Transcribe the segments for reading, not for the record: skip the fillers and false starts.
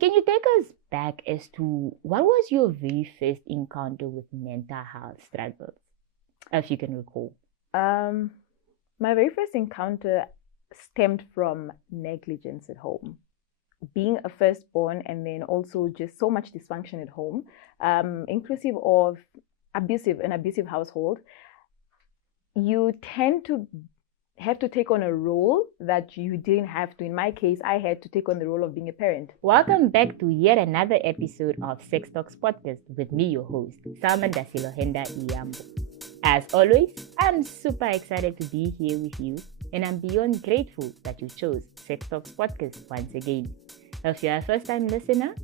can you take us back as to what was your very first encounter with mental health struggles, if you can recall? My very first encounter stemmed from negligence at home. Being a firstborn and then also just so much dysfunction at home, inclusive of an abusive household, you tend to have to take on a role that you didn't have to. In my case, I had to take on the role of being a parent. Welcome back to yet another episode of Sex Talks Podcast with me, your host, Selma Ndasilohenda Iyambo. As always, I'm super excited to be here with you, and I'm beyond grateful that you chose Sex Talks Podcast once again. If you're a first-time listener,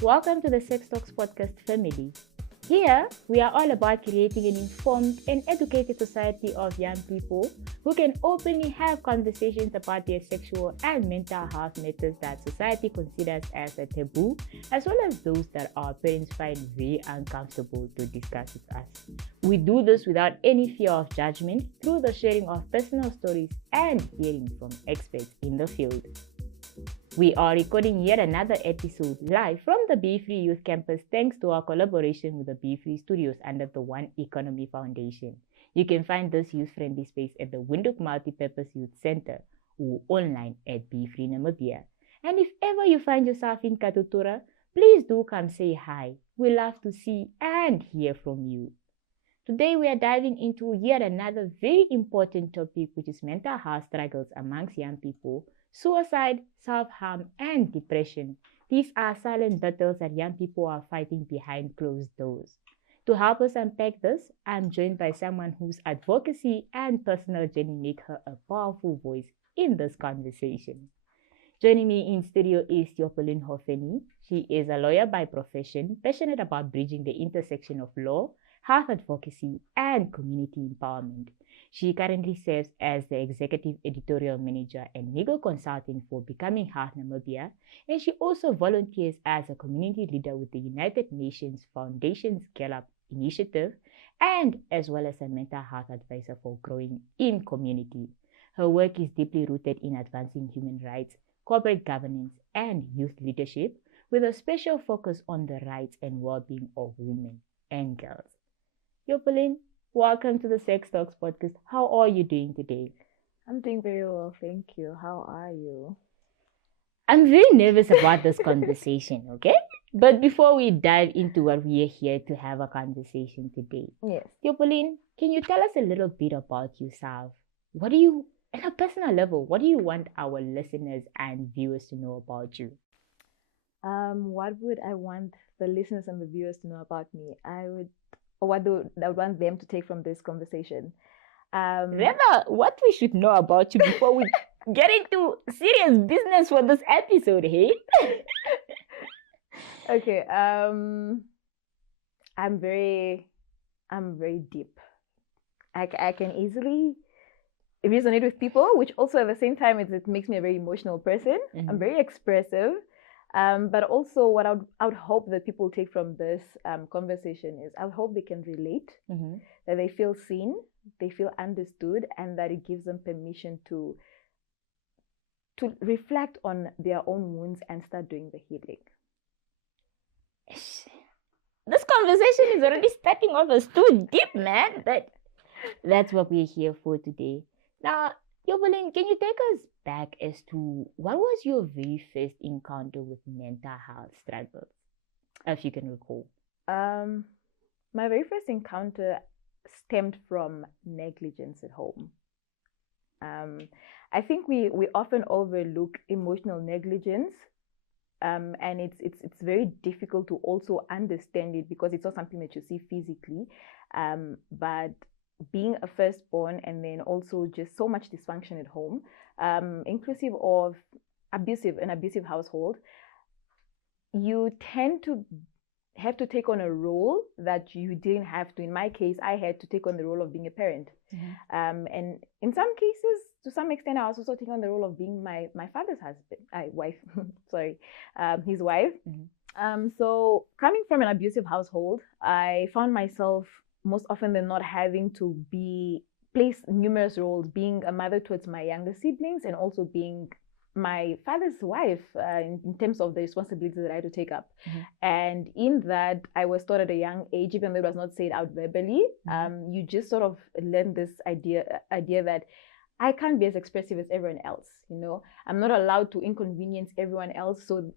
welcome to the Sex Talks Podcast family. Here, we are all about creating an informed and educated society of young people who can openly have conversations about their sexual and mental health matters that society considers as a taboo, as well as those that our parents find very uncomfortable to discuss with us. We do this without any fear of judgment through the sharing of personal stories and hearing from experts in the field. We are recording yet another episode live from the Be Free Youth Campus thanks to our collaboration with the Be Free Studios under the One Economy Foundation. You can find this youth-friendly space at the Windhoek Multipurpose Youth Center or online at Be Free Namibia. And if ever you find yourself in Katutura, please do come say hi. We love to see and hear from you. Today we are diving into yet another very important topic, which is mental health struggles amongst young people. Suicide, self-harm, and depression. These are silent battles that young people are fighting behind closed doors. To help us unpack this, I'm joined by someone whose advocacy and personal journey make her a powerful voice in this conversation. Joining me in studio is Theopoline Hofeni. She is a lawyer by profession, passionate about bridging the intersection of law, health advocacy, and community empowerment. She currently serves as the Executive Editorial Manager and Legal Consultant for Becoming Health Namibia, and she also volunteers as a community leader with the United Nations Foundation's Scale-Up Initiative, and as well as a mental health advisor for Growing in Community. Her work is deeply rooted in advancing human rights, corporate governance, and youth leadership, with a special focus on the rights and well-being of women and girls. Theopoline, welcome to the Sex Talks Podcast. How are you doing today? I'm doing very well, thank you. How are you? I'm very nervous about this conversation, okay? But before we dive into what we are here to have a conversation today, Yes. Theopoline, can you tell us a little bit about yourself? What do you, at a personal level, what do you want our listeners and viewers to know about you? What would I want the listeners and the viewers to know about me? I would want them to take from this conversation. Rather, what we should know about you before we get into serious business for this episode, hey? Okay. I'm very deep. I can easily resonate with people, which also at the same time it makes me a very emotional person. Mm-hmm. I'm very expressive. But also what I would hope that people take from this conversation is I would hope they can relate, Mm-hmm. that they feel seen, they feel understood, and that it gives them permission to reflect on their own wounds and start doing the healing. This conversation is already starting off as too deep, man. But that's what we're here for today. Now, Theopoline, can you take us back as to what was your very first encounter with mental health struggles, if you can recall? My very first encounter stemmed from negligence at home. I think we often overlook emotional negligence, and it's very difficult to also understand it because it's not something that you see physically, but being a firstborn and then also just so much dysfunction at home, inclusive of an abusive household, you tend to have to take on a role that you didn't have to. In my case, I had to take on the role of being a parent. Mm-hmm. And in some cases, to some extent, I was also taking on the role of being my father's wife, his wife. Mm-hmm. So coming from an abusive household, I found myself most often than not having to place numerous roles, being a mother towards my younger siblings and also being my father's wife in terms of the responsibilities that I had to take up. And in that, I was taught at a young age, even though it was not said out verbally, you just sort of learn this idea that I can't be as expressive as everyone else. I'm not allowed to inconvenience everyone else. So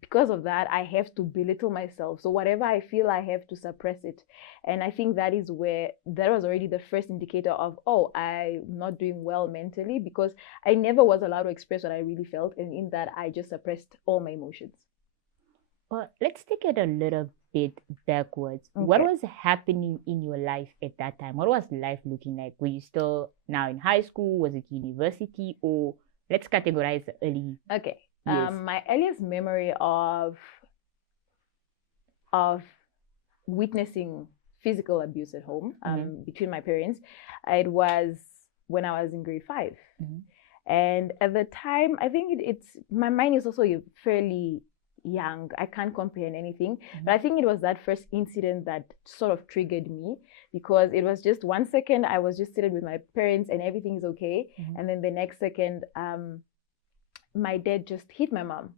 because of that, I have to belittle myself. So whatever I feel, I have to suppress it. And I think that is where that was already the first indicator of, oh, I'm not doing well mentally, because I never was allowed to express what I really felt. And in that, I just suppressed all my emotions. Well, let's take it a little bit backwards. Okay. What was happening in your life at that time? What was life looking like? Were you still now in high school? Was it university? Or let's categorize early. Okay. Yes. My earliest memory of witnessing physical abuse at home between my parents, it was when I was in grade 5. And at the time, I think it's my mind is also fairly young. I can't comprehend anything, but I think it was that first incident that sort of triggered me, because it was just 1 second I was just sitting with my parents and everything's okay, and then the next second my dad just hit my mom.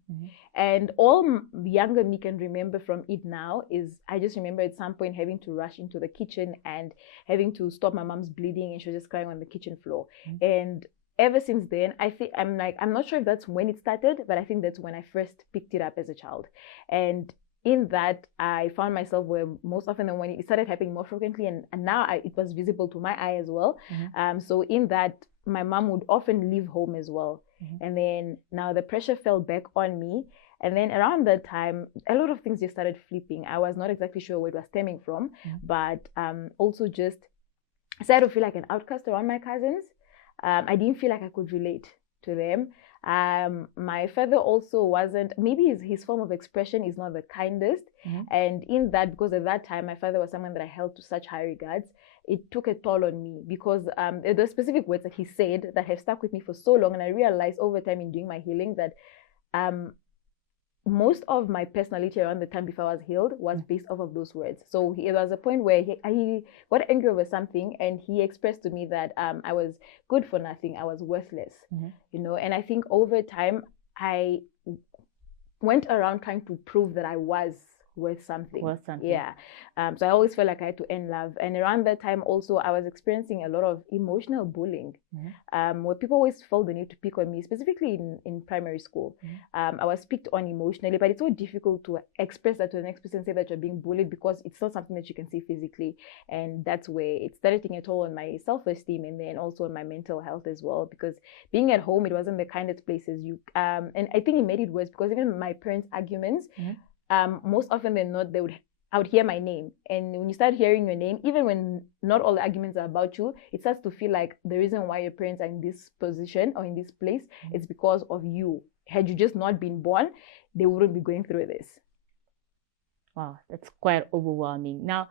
And all younger me can remember from it now is I just remember at some point having to rush into the kitchen and having to stop my mom's bleeding, and she was just crying on the kitchen floor. And ever since then, I think I'm not sure if that's when it started, but I think that's when I first picked it up as a child. And in that, I found myself where most often than when it started happening more frequently, and now it was visible to my eye as well. So in that, my mom would often leave home as well. And then now the pressure fell back on me. And then around that time, a lot of things just started flipping. I was not exactly sure where it was stemming from, but also just I started to feel like an outcast around my cousins. I didn't feel like I could relate to them. My father also wasn't, maybe his form of expression is not the kindest. And in that, because at that time, my father was someone that I held to such high regards, it took a toll on me, because the specific words that he said that have stuck with me for so long. And I realized over time in doing my healing that most of my personality around the time before I was healed was based off of those words. So there was a point where he got angry over something, and he expressed to me that I was good for nothing, I was worthless, and I think over time I went around trying to prove that I was worth something. Yeah. So I always felt like I had to earn love. And around that time also, I was experiencing a lot of emotional bullying, where people always felt the need to pick on me, specifically in primary school. I was picked on emotionally, but it's so difficult to express that to the next person, say that you're being bullied, because it's not something that you can see physically. And that's where it started taking a toll on my self-esteem, and then also on my mental health as well, because being at home, it wasn't the kindest places. And I think it made it worse, because even my parents' arguments, most often than not, I would hear my name. And when you start hearing your name, even when not all the arguments are about you, it starts to feel like the reason why your parents are in this position or in this place, it's because of you. Had you just not been born, they wouldn't be going through this. Wow, that's quite overwhelming. Now,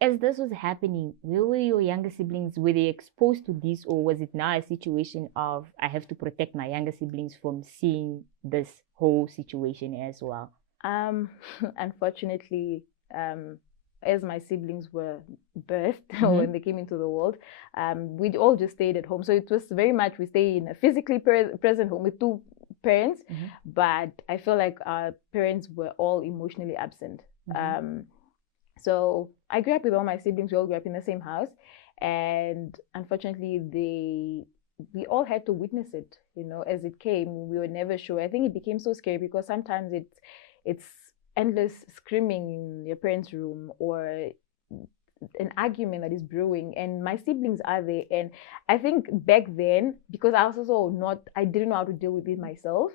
as this was happening, where were your younger siblings? Were they exposed to this, or was it now a situation of I have to protect my younger siblings from seeing this whole situation as well? Unfortunately, as my siblings were birthed when they came into the world, we all just stayed at home. So it was very much, we stay in a physically present home with 2 parents, but I feel like our parents were all emotionally absent. So I grew up with all my siblings. We all grew up in the same house, and unfortunately we all had to witness it, as it came. We were never sure. I think it became so scary because sometimes it's endless screaming in your parents' room, or an argument that is brewing, and my siblings are there. And I think back then, because I didn't know how to deal with it myself,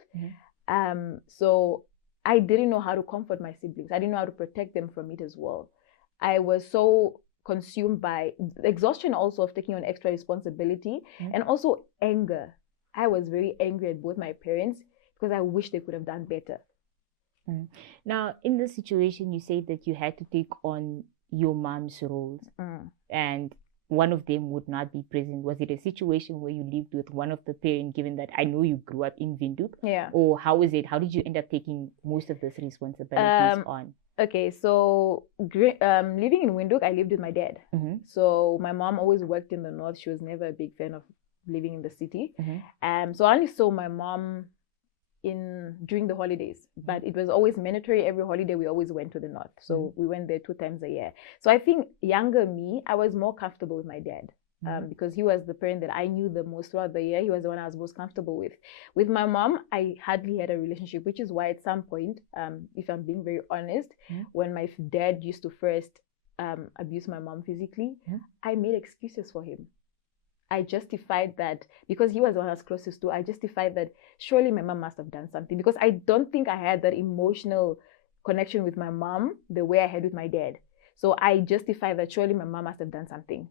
so I didn't know how to comfort my siblings. I didn't know how to protect them from it as well. I was so consumed by exhaustion also of taking on extra responsibility, and also anger. I was very angry at both my parents because I wish they could have done better. Now, in this situation, you said that you had to take on your mom's roles, and one of them would not be present. Was it a situation where you lived with one of the parents, given that I know you grew up in Windhoek? Yeah. Or how is it? How did you end up taking most of those responsibilities on? Okay, so living in Windhoek, I lived with my dad. So my mom always worked in the north. She was never a big fan of living in the city. So I only saw my mom during the holidays, but it was always mandatory. Every holiday we always went to the north, so we went there 2 times a year. So I think younger me, I was more comfortable with my dad. Because he was the parent that I knew the most throughout the year. He was the one I was most comfortable with. With my mom, I hardly had a relationship, which is why at some point, if I'm being very honest, when my dad used to first abuse my mom physically, I made excuses for him. I justified that because he was the one I was closest to. I justified that surely my mom must have done something, because I don't think I had that emotional connection with my mom the way I had with my dad. So I justified that surely my mom must have done something.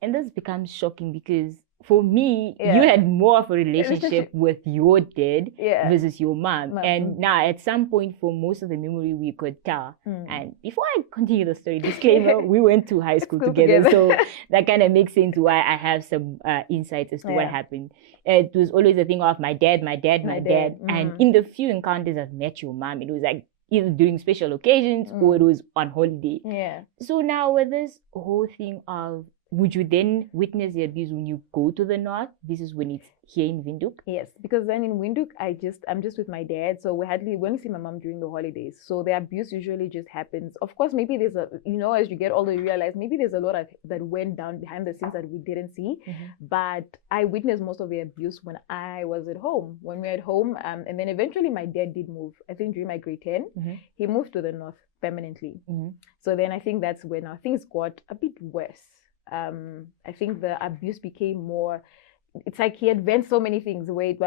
And this becomes shocking because for me, you had more of a relationship with your dad versus your mom. And now at some point, for most of the memory, we could tell. And before I continue the story, disclaimer, we went to high school together. So that kind of makes sense why I have some insights as to what happened. It was always a thing of my dad. And in the few encounters I've met your mom, it was like either during special occasions or it was on holiday. So now with this whole thing of, would you then witness the abuse when you go to the north? This is when it's here in Windhoek? Yes, because then in Windhoek, I'm just with my dad. So we only see my mom during the holidays. So the abuse usually just happens. Of course, maybe there's as you get older, you realize maybe there's a lot that went down behind the scenes that we didn't see. But I witnessed most of the abuse when I was at home. When we were at home, and then eventually my dad did move. I think during my grade 10, he moved to the north permanently. So then I think that's when things got a bit worse. I think the abuse became more, it's like he advanced so many things where it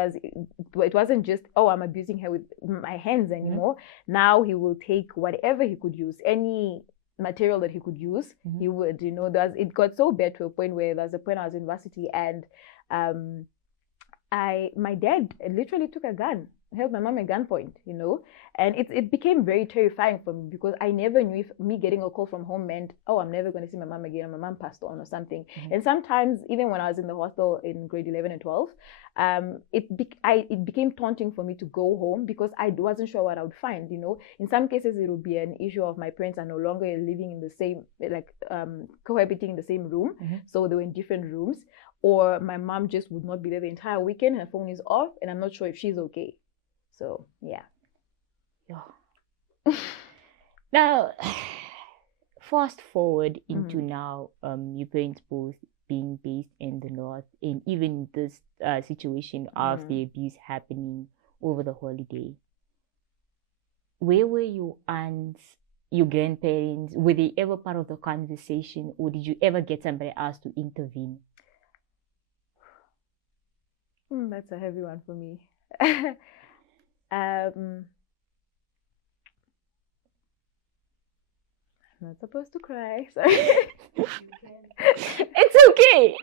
wasn't just, I'm abusing her with my hands anymore. Now he will take whatever he could use, any material that he could use, he would, it got so bad to a point where there was a point I was in university and my dad literally took a gun, held my mom at gunpoint, and it became very terrifying for me because I never knew if me getting a call from home meant, I'm never going to see my mom again, or my mom passed on or something. And sometimes, even when I was in the hostel in grade 11 and 12, it became taunting for me to go home because I wasn't sure what I would find, In some cases, it would be an issue of my parents are no longer living in the same, cohabiting in the same room. So they were in different rooms. Or my mom just would not be there the entire weekend. Her phone is off and I'm not sure if she's okay. So, yeah. Now, fast forward into now, your parents both being based in the north, and even this situation of the abuse happening over the holiday. Where were your aunts, your grandparents? Were they ever part of the conversation, or did you ever get somebody else to intervene? That's a heavy one for me. I'm not supposed to cry. Sorry. It's okay.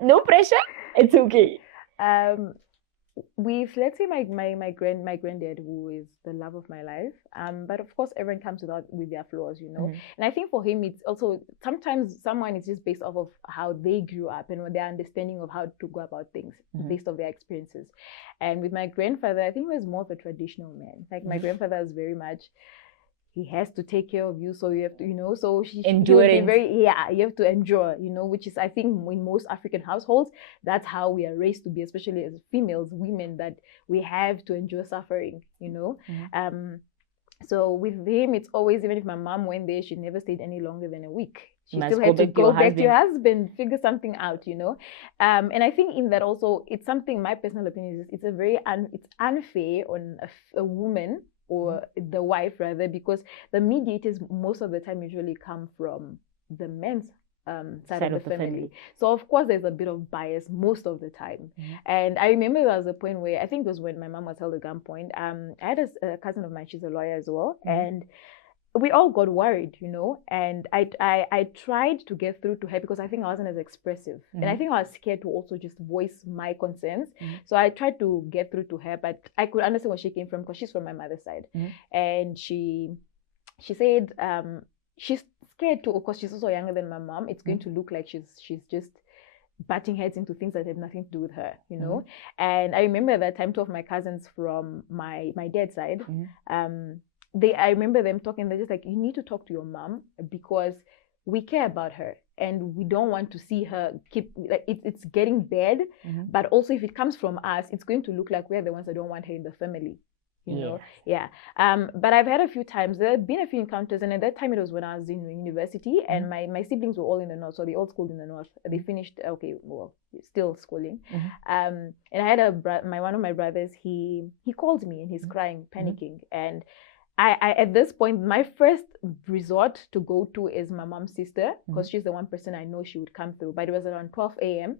No pressure. It's okay. Let's say my granddad, who is the love of my life, but of course everyone comes with their flaws, And I think for him it's also sometimes someone is just based off of how they grew up and their understanding of how to go about things based off their experiences. And with my grandfather, I think he was more of a traditional man. Like my grandfather was very much, he has to take care of you, so you have to, so endurance. You have to endure, which is, I think, in most African households, that's how we are raised to be, especially as females, women, that we have to endure suffering, So with him, it's always, even if my mom went there, she never stayed any longer than a week. She still had to go back to your husband, figure something out, And I think in that also, it's something, my personal opinion is, it's it's unfair on a woman, or the wife rather, because the mediators most of the time usually come from the men's side of the family. So of course there's a bit of bias most of the time. And I remember there was a point where, I think it was when my mom was held at gunpoint, I had a cousin of mine, she's a lawyer as well, and we all got worried, and I tried to get through to her because I think I wasn't as expressive. And I think I was scared to also just voice my concerns. So I tried to get through to her, but I could understand where she came from because she's from my mother's side. And she said she's scared too, because she's also younger than my mom. It's going to look like she's just butting heads into things that have nothing to do with her, And I remember that time, two of my cousins from my dad's side, I remember them talking, they're just like, you need to talk to your mom because we care about her and we don't want to see her it's getting bad. But also if it comes from us, it's going to look like we're the ones that don't want her in the family. Yeah. But I've had a few times, there have been a few encounters, and at that time it was when I was in university, and my siblings were all in the north, so they all schooled in the north. They finished, still schooling. And I had one of my brothers, he called me and he's crying, panicking, and I at this point, my first resort to go to is my mom's sister, because she's the one person I know she would come through. But it was around 12 a.m.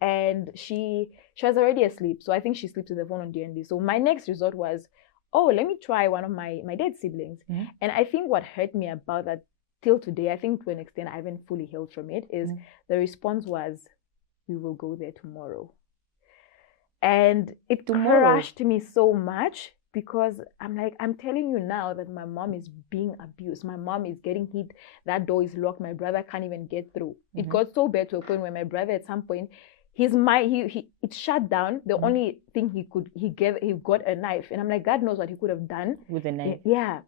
And she was already asleep. So I think she sleeps with the phone on D&D. So my next resort was, let me try one of my dad's siblings. And I think what hurt me about that till today, I think to an extent I haven't fully healed from it, is the response was, we will go there tomorrow. And it crushed me so much, because I'm like, I'm telling you now that my mom is being abused. My mom is getting hit. That door is locked. My brother can't even get through. It got so bad to a point where my brother at some point, it shut down. The only thing he got a knife. And I'm like, God knows what he could have done with a knife. Yeah.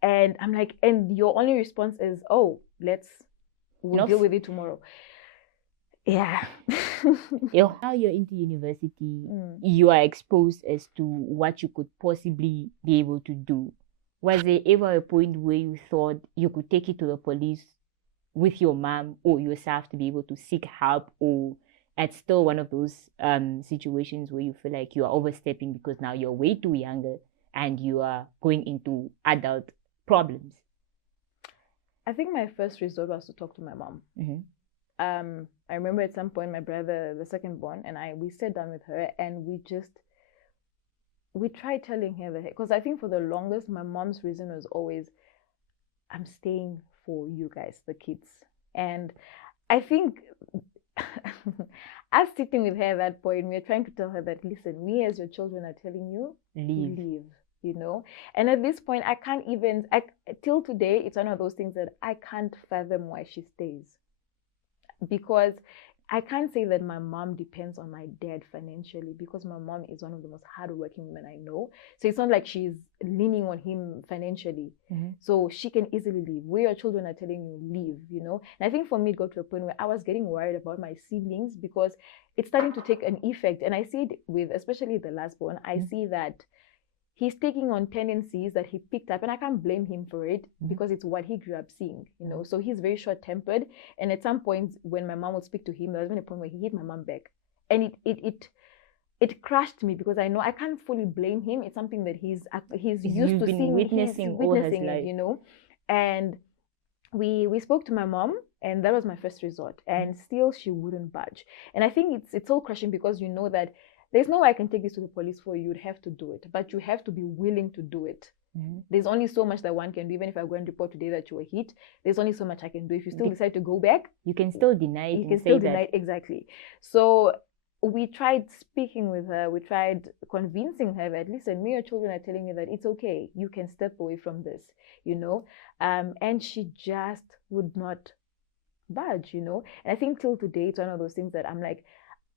And I'm like, and your only response is, we'll deal with it tomorrow. Yeah. Now you're into university, you are exposed as to what you could possibly be able to do. Was there ever a point where you thought you could take it to the police with your mom or yourself to be able to seek help, or it's still one of those situations where you feel like you are overstepping because now you're way too younger and you are going into adult problems? I think my first resort was to talk to my mom. I remember at some point my brother, the second born, and we sat down with her, and we tried telling her that, because I think for the longest my mom's reason was always, I'm staying for you guys, the kids. And I think us sitting with her at that point, we are trying to tell her that, listen, we as your children are telling you, leave. And at this point, till today, it's one of those things that I can't fathom why she stays. Because I can't say that my mom depends on my dad financially, because my mom is one of the most hardworking women I know. So it's not like she's leaning on him financially. So she can easily leave. Where your children are telling you, leave, And I think for me, it got to a point where I was getting worried about my siblings, because it's starting to take an effect. And I see it with, especially the last born, I see that he's taking on tendencies that he picked up, and I can't blame him for it, because it's what he grew up seeing, So he's very short-tempered, and at some point when my mom would speak to him, there was even a point where he hit my mom back, and it crushed me, because I know I can't fully blame him. It's something that he's used to seeing, witnessing all his life. And we spoke to my mom, and that was my first resort, and still she wouldn't budge. And I think it's so crushing, because you know that there's no way I can take this to the police for you. You'd have to do it, but you have to be willing to do it. There's only so much that one can do. Even if I go and report today that you were hit, there's only so much I can do. If you still decide to go back, you can still deny it. You can still deny it, exactly. So we tried speaking with her. We tried convincing her that, listen, me, your children are telling you that it's okay. You can step away from this, And she just would not budge, And I think till today, it's one of those things that I'm like,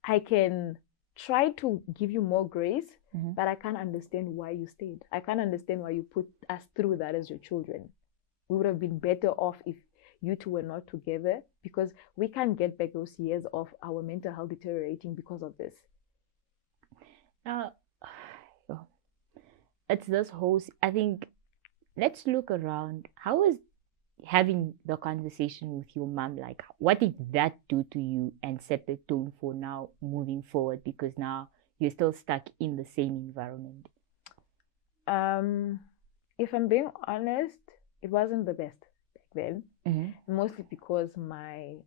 I can try to give you more grace, but I can't understand why you stayed. I can't understand why you put us through that as your children. We would have been better off if you two were not together, because we can't get back those years of our mental health deteriorating because of this. It's this whole, I think, let's look around. How is having the conversation with your mom like? What did that do to you and set the tone for now moving forward, because now you're still stuck in the same environment? If I'm being honest, it wasn't the best back then, mostly because my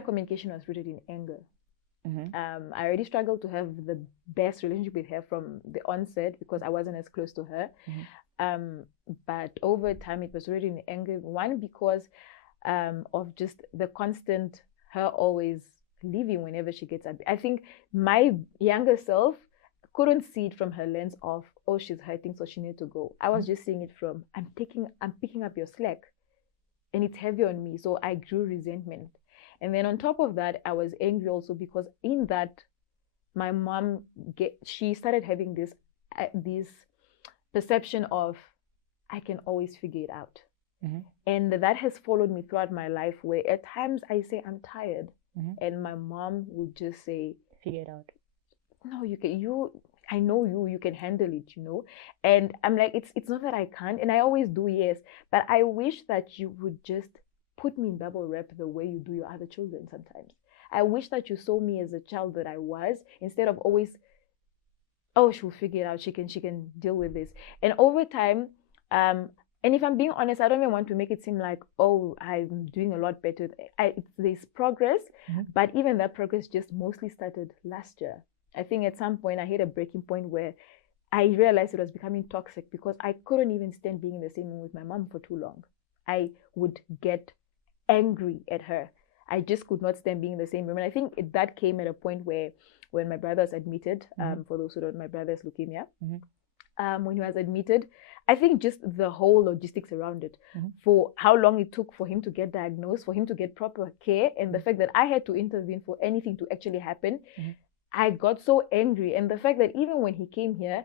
communication was rooted in anger. I already struggled to have the best relationship with her from the onset, because I wasn't as close to her. But over time, it was really in anger. One, because of just the constant her always leaving whenever she gets up. I think my younger self couldn't see it from her lens of, she's hurting, so she needs to go. I was just seeing it from, I'm picking up your slack, and it's heavy on me. So I grew resentment. And then on top of that, I was angry also, because in that, my mom, she started having this perception of, I can always figure it out. And that has followed me throughout my life, where at times I say I'm tired, and my mom would just say, figure it out. No, I know you can handle it, And I'm like, it's not that I can't, and I always do, yes, but I wish that you would just put me in bubble wrap the way you do your other children sometimes. I wish that you saw me as a child that I was, instead of always, oh, she'll figure it out, she can deal with this. And over time, and if I'm being honest, I don't even want to make it seem like, oh, I'm doing a lot better. There's progress, but even that progress just mostly started last year. I think at some point I hit a breaking point where I realized it was becoming toxic, because I couldn't even stand being in the same room with my mom for too long. I would get angry at her. I just could not stand being in the same room. And I think that came at a point where, when my brother was admitted, for those who don't know, my brother's leukemia, when he was admitted, I think just the whole logistics around it, for how long it took for him to get diagnosed, for him to get proper care, and the fact that I had to intervene for anything to actually happen, I got so angry. And the fact that even when he came here,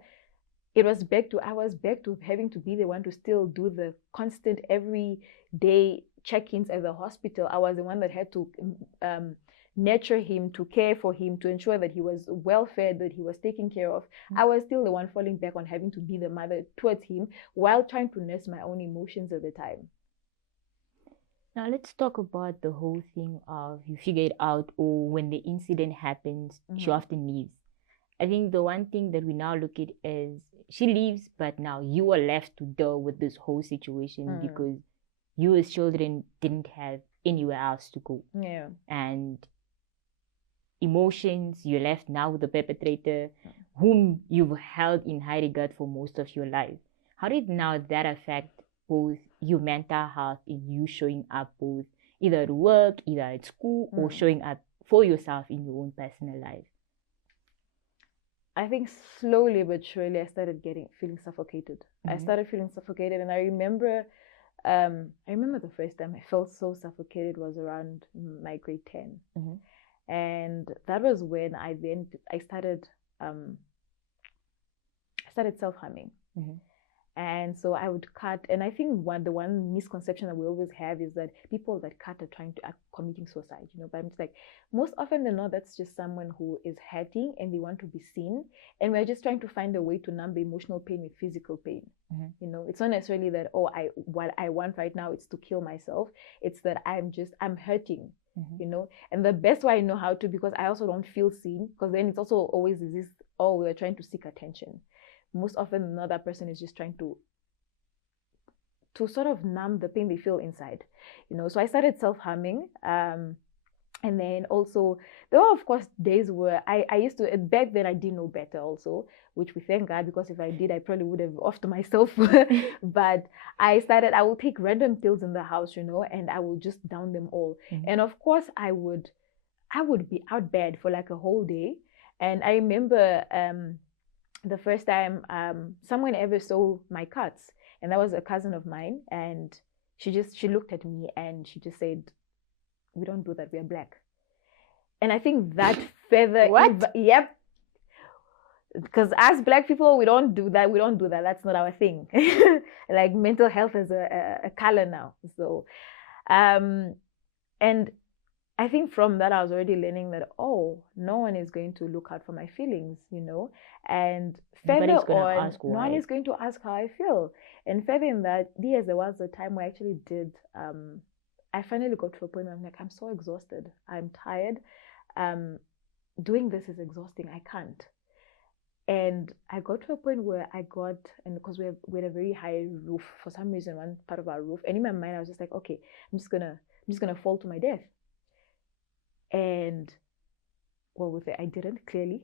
I was back to having to be the one to still do the constant everyday check-ins at the hospital. I was the one that had to nurture him, to care for him, to ensure that he was well fed, that he was taken care of. I was still the one falling back on having to be the mother towards him, while trying to nurse my own emotions at the time. Now let's talk about the whole thing of you figure it out, or when the incident happens, she often leaves. I think the one thing that we now look at is she leaves, but now you are left to deal with this whole situation, because you as children didn't have anywhere else to go. Yeah. And emotions, you're left now with the perpetrator, whom you've held in high regard for most of your life. How did now that affect both your mental health and you showing up both either at work, either at school, or showing up for yourself in your own personal life? I think slowly but surely I started feeling suffocated. I started feeling suffocated, and I remember the first time I felt so suffocated was around my grade 10. And that was when I started self-harming. And so I would cut, and I think the one misconception that we always have is that people that cut are committing suicide, but I'm just like, most often than not, that's just someone who is hurting and they want to be seen, and we're just trying to find a way to numb the emotional pain with physical pain. It's not necessarily that, what I want right now is to kill myself. It's that I'm hurting, and the best way I know how to, because I also don't feel seen, because then it's also always this, we're trying to seek attention. Most often another person is just trying to sort of numb the pain they feel inside, So I started self-harming, and then also there were, of course, days where I used to, back then I didn't know better also, which we thank God, because if I did, I probably would have offed myself. But I will take random pills in the house, and I will just down them all. And of course I would be out bad for like a whole day. And I remember the first time someone ever saw my cuts, and that was a cousin of mine, and she looked at me and she just said, "We don't do that, we are Black." And I think that further yep, because as Black people, we don't do that, that's not our thing. Like, mental health is a color now. So and I think from that, I was already learning that, no one is going to look out for my feelings, and further on, no one is going to ask how I feel. And further in that, there was a time where I actually did, I finally got to a point where I'm like, I'm so exhausted, I'm tired, doing this is exhausting, I can't. And I got to a point where and because we had a very high roof, for some reason, one part of our roof, and in my mind I was just like, okay, I'm just gonna fall to my death. And I didn't, clearly.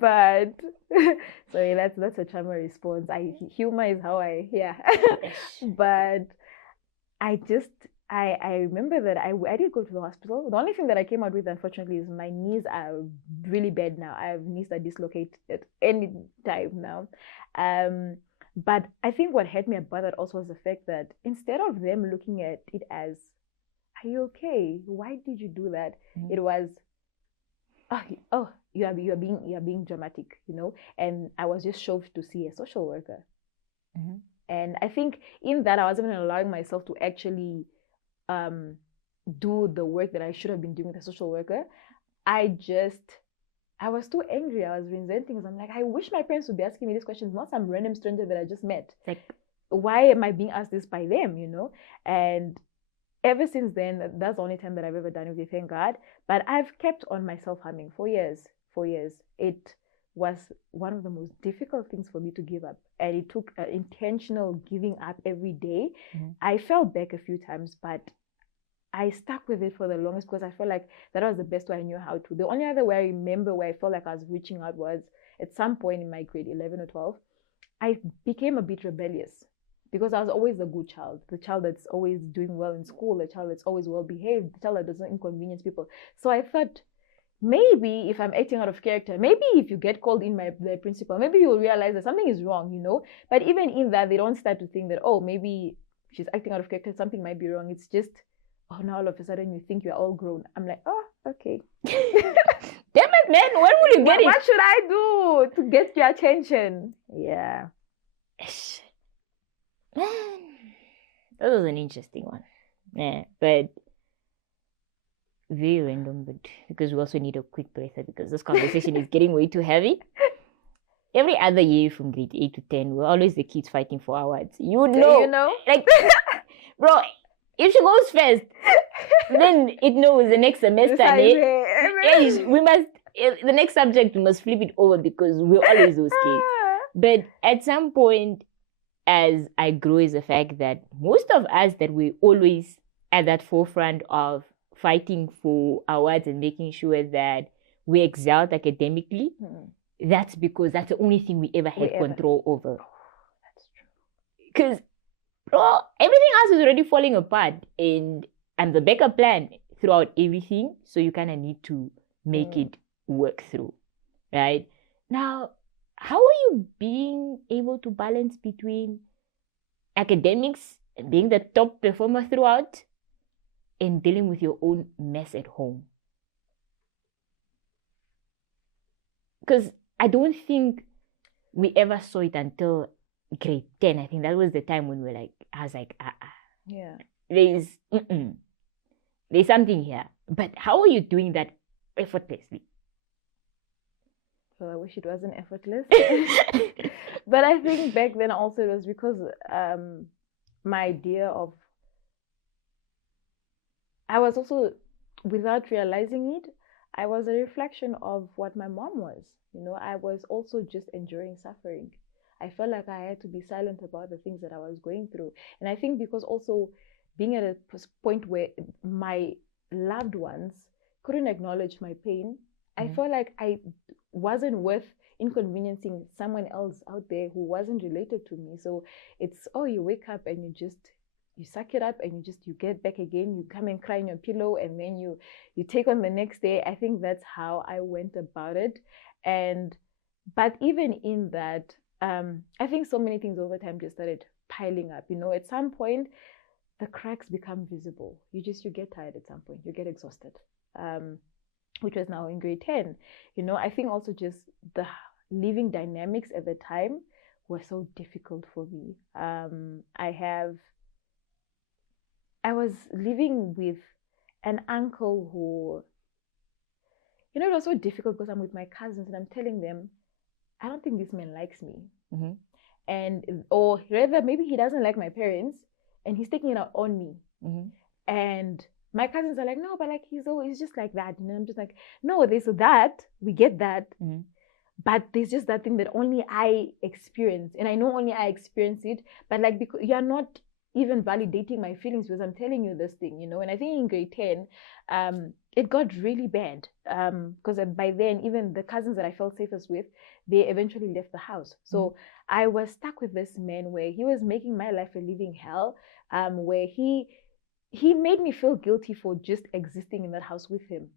But sorry, that's a trauma response. Humor is how but I remember that I did go to the hospital. The only thing that I came out with, unfortunately, is my knees are really bad now. I have knees that dislocate at any time now. But I think what hurt me about that also was the fact that instead of them looking at it as, "Are you okay? Why did you do that?" It was, you are being dramatic, And I was just shoved to see a social worker. And I think in that, I wasn't even allowing myself to actually do the work that I should have been doing with a social worker. I just I was too angry. I was resenting because I'm like, I wish my parents would be asking me these questions, not some random stranger that I just met. Like, why am I being asked this by them, And ever since then, that's the only time that I've ever done it, thank God. But I've kept on myself harming for years. It was one of the most difficult things for me to give up. And it took intentional giving up every day. Mm-hmm. I fell back a few times, but I stuck with it for the longest because I felt like that was the best way I knew how to. The only other way I remember where I felt like I was reaching out was at some point in my grade 11 or 12, I became a bit rebellious because I was always a good child, the child that's always doing well in school, the child that's always well behaved, the child that doesn't inconvenience people. So I thought, maybe if I'm acting out of character, maybe if you get called in by the principal, maybe you'll realize that something is wrong, But even in that, they don't start to think that, oh, maybe she's acting out of character, something might be wrong. It's just, oh, now all of a sudden you think you're all grown. I'm like, oh, okay. Damn it, man. When will you get it? What should I do to get your attention? Yeah. Man, that was an interesting one. Yeah, but very random, but because we also need a quick breather because this conversation is getting way too heavy. Every other year from grade 8 to 10, we're always the kids fighting for our words. You know? Like, bro, if she goes first, then it knows the next semester. We must, the next subject, we must flip it over because we're always those kids. But at some point, as I grow, is the fact that most of us that we're always at that forefront of fighting for our words and making sure that we excel academically, that's because that's the only thing we ever had control over. Oh, that's true. Because, bro, everything else is already falling apart, and I'm the backup plan throughout everything, so you kind of need to make it work through, right? Now, how are you being able to balance between academics and being the top performer throughout and dealing with your own mess at home? Because I don't think we ever saw it until grade 10. I think that was the time when I was like, yeah, there's something here. But how are you doing that effortlessly? Well, I wish it wasn't effortless. But I think back then also it was because my idea of, I was also, without realizing it, I was a reflection of what my mom was. I was also just enduring suffering. I felt like I had to be silent about the things that I was going through. And I think because also being at a point where my loved ones couldn't acknowledge my pain, I felt like I wasn't worth inconveniencing someone else out there who wasn't related to me. So it's, you wake up and you suck it up and you get back again, you come and cry in your pillow, and then you take on the next day. I think that's how I went about it. But even in that, I think so many things over time just started piling up. At some point, the cracks become visible. You get tired at some point. You get exhausted, which was now in grade 10. I think also just the living dynamics at the time were so difficult for me. I was living with an uncle who, it was so difficult because I'm with my cousins and I'm telling them, I don't think this man likes me. Or rather, maybe he doesn't like my parents and he's taking it out on me. And my cousins are like, no, but he's just like that. I'm just like, no, there's that. We get that. But there's just that thing that only I experience. And I know only I experience it. But because you're not even validating my feelings because I'm telling you this thing, And I think in grade 10, it got really bad. Because by then, even the cousins that I felt safest with, they eventually left the house. So I was stuck with this man where he was making my life a living hell, where he made me feel guilty for just existing in that house with him,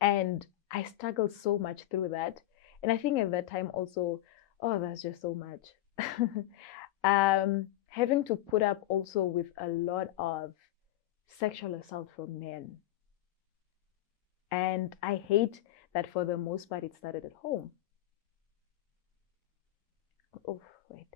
And I struggled so much through that. And I think at that time also, that's just so much. Having to put up also with a lot of sexual assault from men. And I hate that for the most part it started at home. Oh, wait.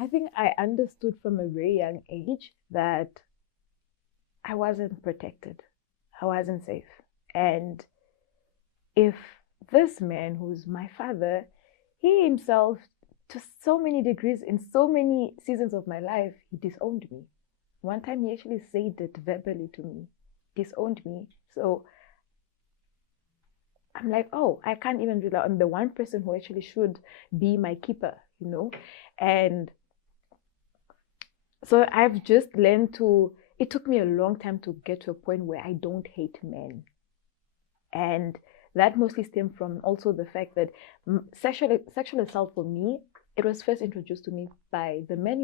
I think I understood from a very young age that I wasn't protected. I wasn't safe. And if this man, who's my father, he himself, to so many degrees, in so many seasons of my life, he disowned me. One time he actually said it verbally to me, disowned me. So I'm like, oh, I can't even rely on the one person who actually should be my keeper, you know? And so I've just learned to, it took me a long time to get to a point where I don't hate men. And that mostly stemmed from also the fact that sexual assault for me, it was first introduced to me by the men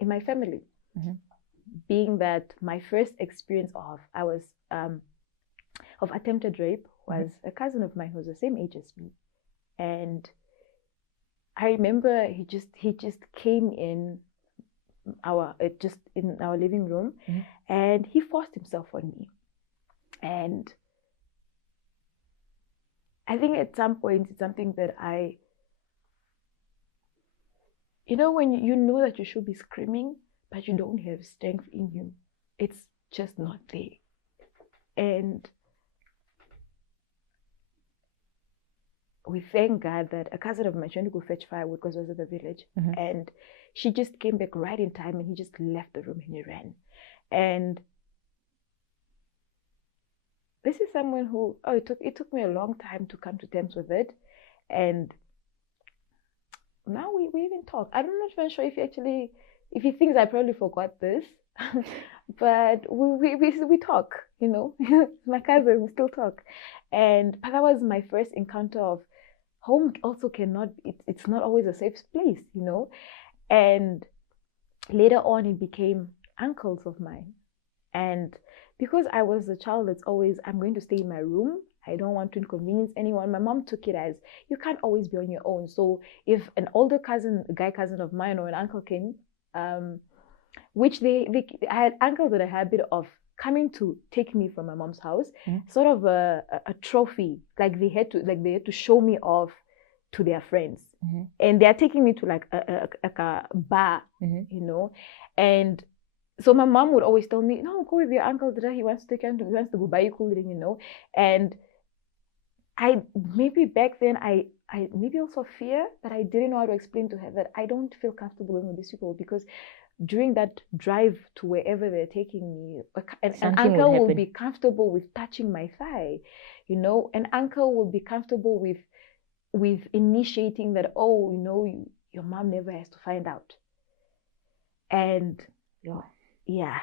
in my family. Mm-hmm. Being that my first experience of attempted rape was a cousin of mine who was the same age as me. And I remember he just came in our living room, and he forced himself on me. And I think at some point it's something that when you know that you should be screaming, but you don't have strength in you. It's just not there. And we thank God that a cousin of mine trying to go fetch firewood because it was at the village. And she just came back right in time, and he just left the room and he ran. And this is someone who, it took me a long time to come to terms with it. And now we even talk. I'm not even sure if he thinks I probably forgot this, but we talk, my cousin, we still talk. But that was my first encounter of home also it's not always a safe place, And later on, it became uncles of mine. And because I was a child that's always, I'm going to stay in my room, I don't want to inconvenience anyone, my mom took it as, you can't always be on your own. So if an older cousin, a guy cousin of mine, or an uncle came, which I had uncles that had a habit of coming to take me from my mom's house, sort of a trophy, like they had to show me off to their friends. And they're taking me to like a bar, and so my mom would always tell me, no, go with your uncle today, he wants to go buy you cool drink, and I maybe back then I maybe also fear, but I didn't know how to explain to her that I don't feel comfortable with these people, because during that drive to wherever they're taking me, an uncle will be comfortable with touching my thigh, an uncle will be comfortable with initiating that, your mom never has to find out. And yeah,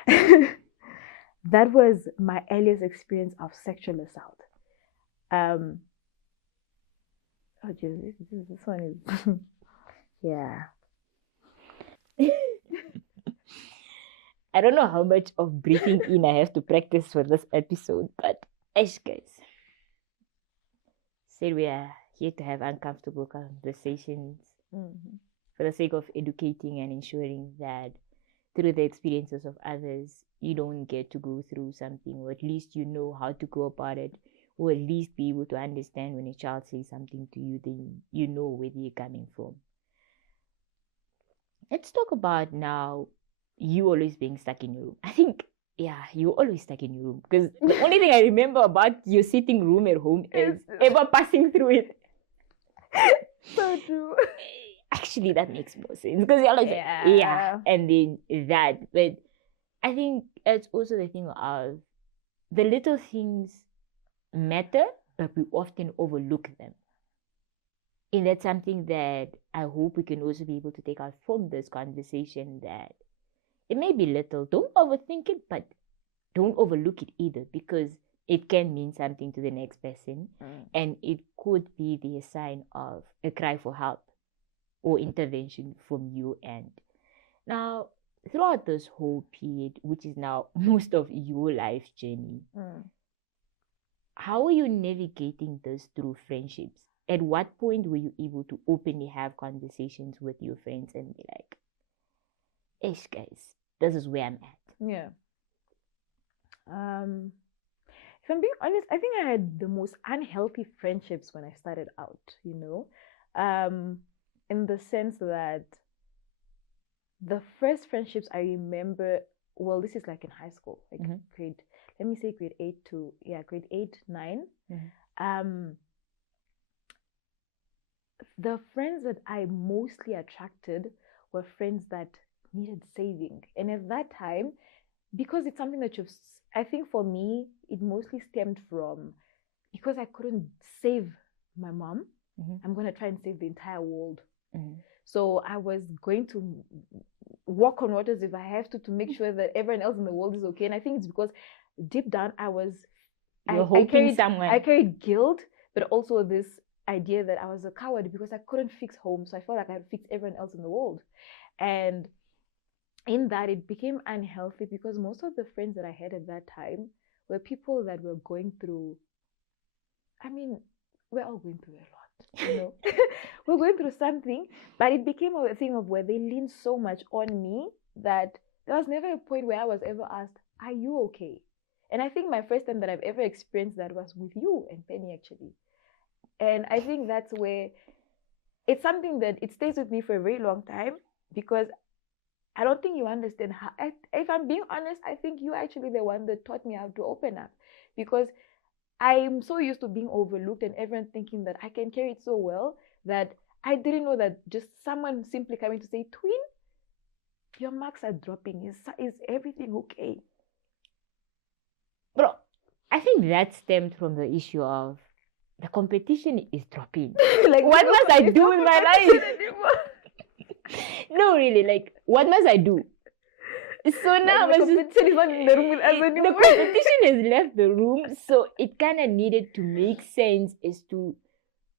that was my earliest experience of sexual assault. Oh Jesus, this one is yeah. I don't know how much of breathing in I have to practice for this episode, but guys, said we are here to have uncomfortable conversations for the sake of educating and ensuring that through the experiences of others, you don't get to go through something, or at least you know how to go about it, or at least be able to understand when a child says something to you, then you know where they're coming from. Let's talk about now you always being stuck in your room. I think, you're always stuck in your room, because the only thing I remember about your sitting room at home is ever passing through it. So true. Actually, that makes more sense, because you're like, and then that. But I think it's also the thing of the little things matter, but we often overlook them. And that's something that I hope we can also be able to take out from this conversation, that it may be little. Don't overthink it, but don't overlook it either, because it can mean something to the next person. And it could be the sign of a cry for help or intervention from your end. Now, throughout this whole period, which is now most of your life journey, how are you navigating this through friendships? At what point were you able to openly have conversations with your friends and be like, guys, this is where I'm at? Yeah. If I'm being honest, I think I had the most unhealthy friendships when I started out, in the sense that the first friendships I remember, well, this is like in high school, like let me say grade 8 to, grade 8, 9. The friends that I mostly attracted were friends that needed saving. And at that time, because it's something that I think for me, it mostly stemmed from, because I couldn't save my mom, I'm going to try and save the entire world. So I was going to walk on waters if I have to make sure that everyone else in the world is okay. And I think it's because deep down I carried guilt, but also this idea that I was a coward because I couldn't fix home. So I felt like I had to fix everyone else in the world. And in that, it became unhealthy because most of the friends that I had at that time were people that were going through, we're all going through a lot, we're going through something, but it became a thing of where they leaned so much on me that there was never a point where I was ever asked, are you okay? And I think my first time that I've ever experienced that was with you and Penny, actually. And I think that's where it's something that it stays with me for a very long time, because I don't think you understand how, if I'm being honest, I think you're actually the one that taught me how to open up, because I'm so used to being overlooked and everyone thinking that I can carry it so well that I didn't know that just someone simply coming to say, Twin, your marks are dropping. Is everything okay? Bro, I think that stemmed from the issue of the competition is dropping. Like, what must I do with my life? No, really, like, what must I do? So now the competition is not in the room with us anymore. The competition has left the room, so it kind of needed to make sense as to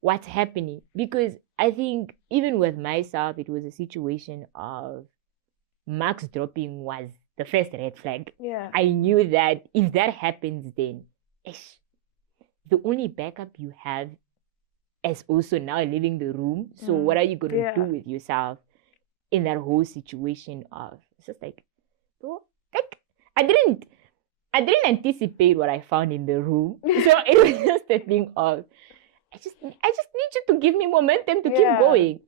what's happening. Because I think even with myself, it was a situation of marks dropping was the first red flag. Yeah. I knew that if that happens, then the only backup you have is also now leaving the room. So what are you going to do with yourself in that whole situation of, it's just like, bro, like, I didn't anticipate what I found in the room. So it was just a thing of, I just need you to give me momentum to keep going.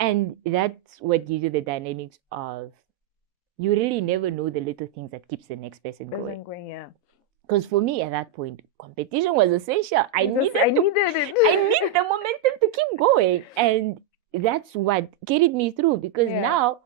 And that's what gives you the dynamics of, you really never know the little things that keeps the next person going. Because for me at that point, competition was essential. I needed it. I need the momentum to keep going. And that's what carried me through, because now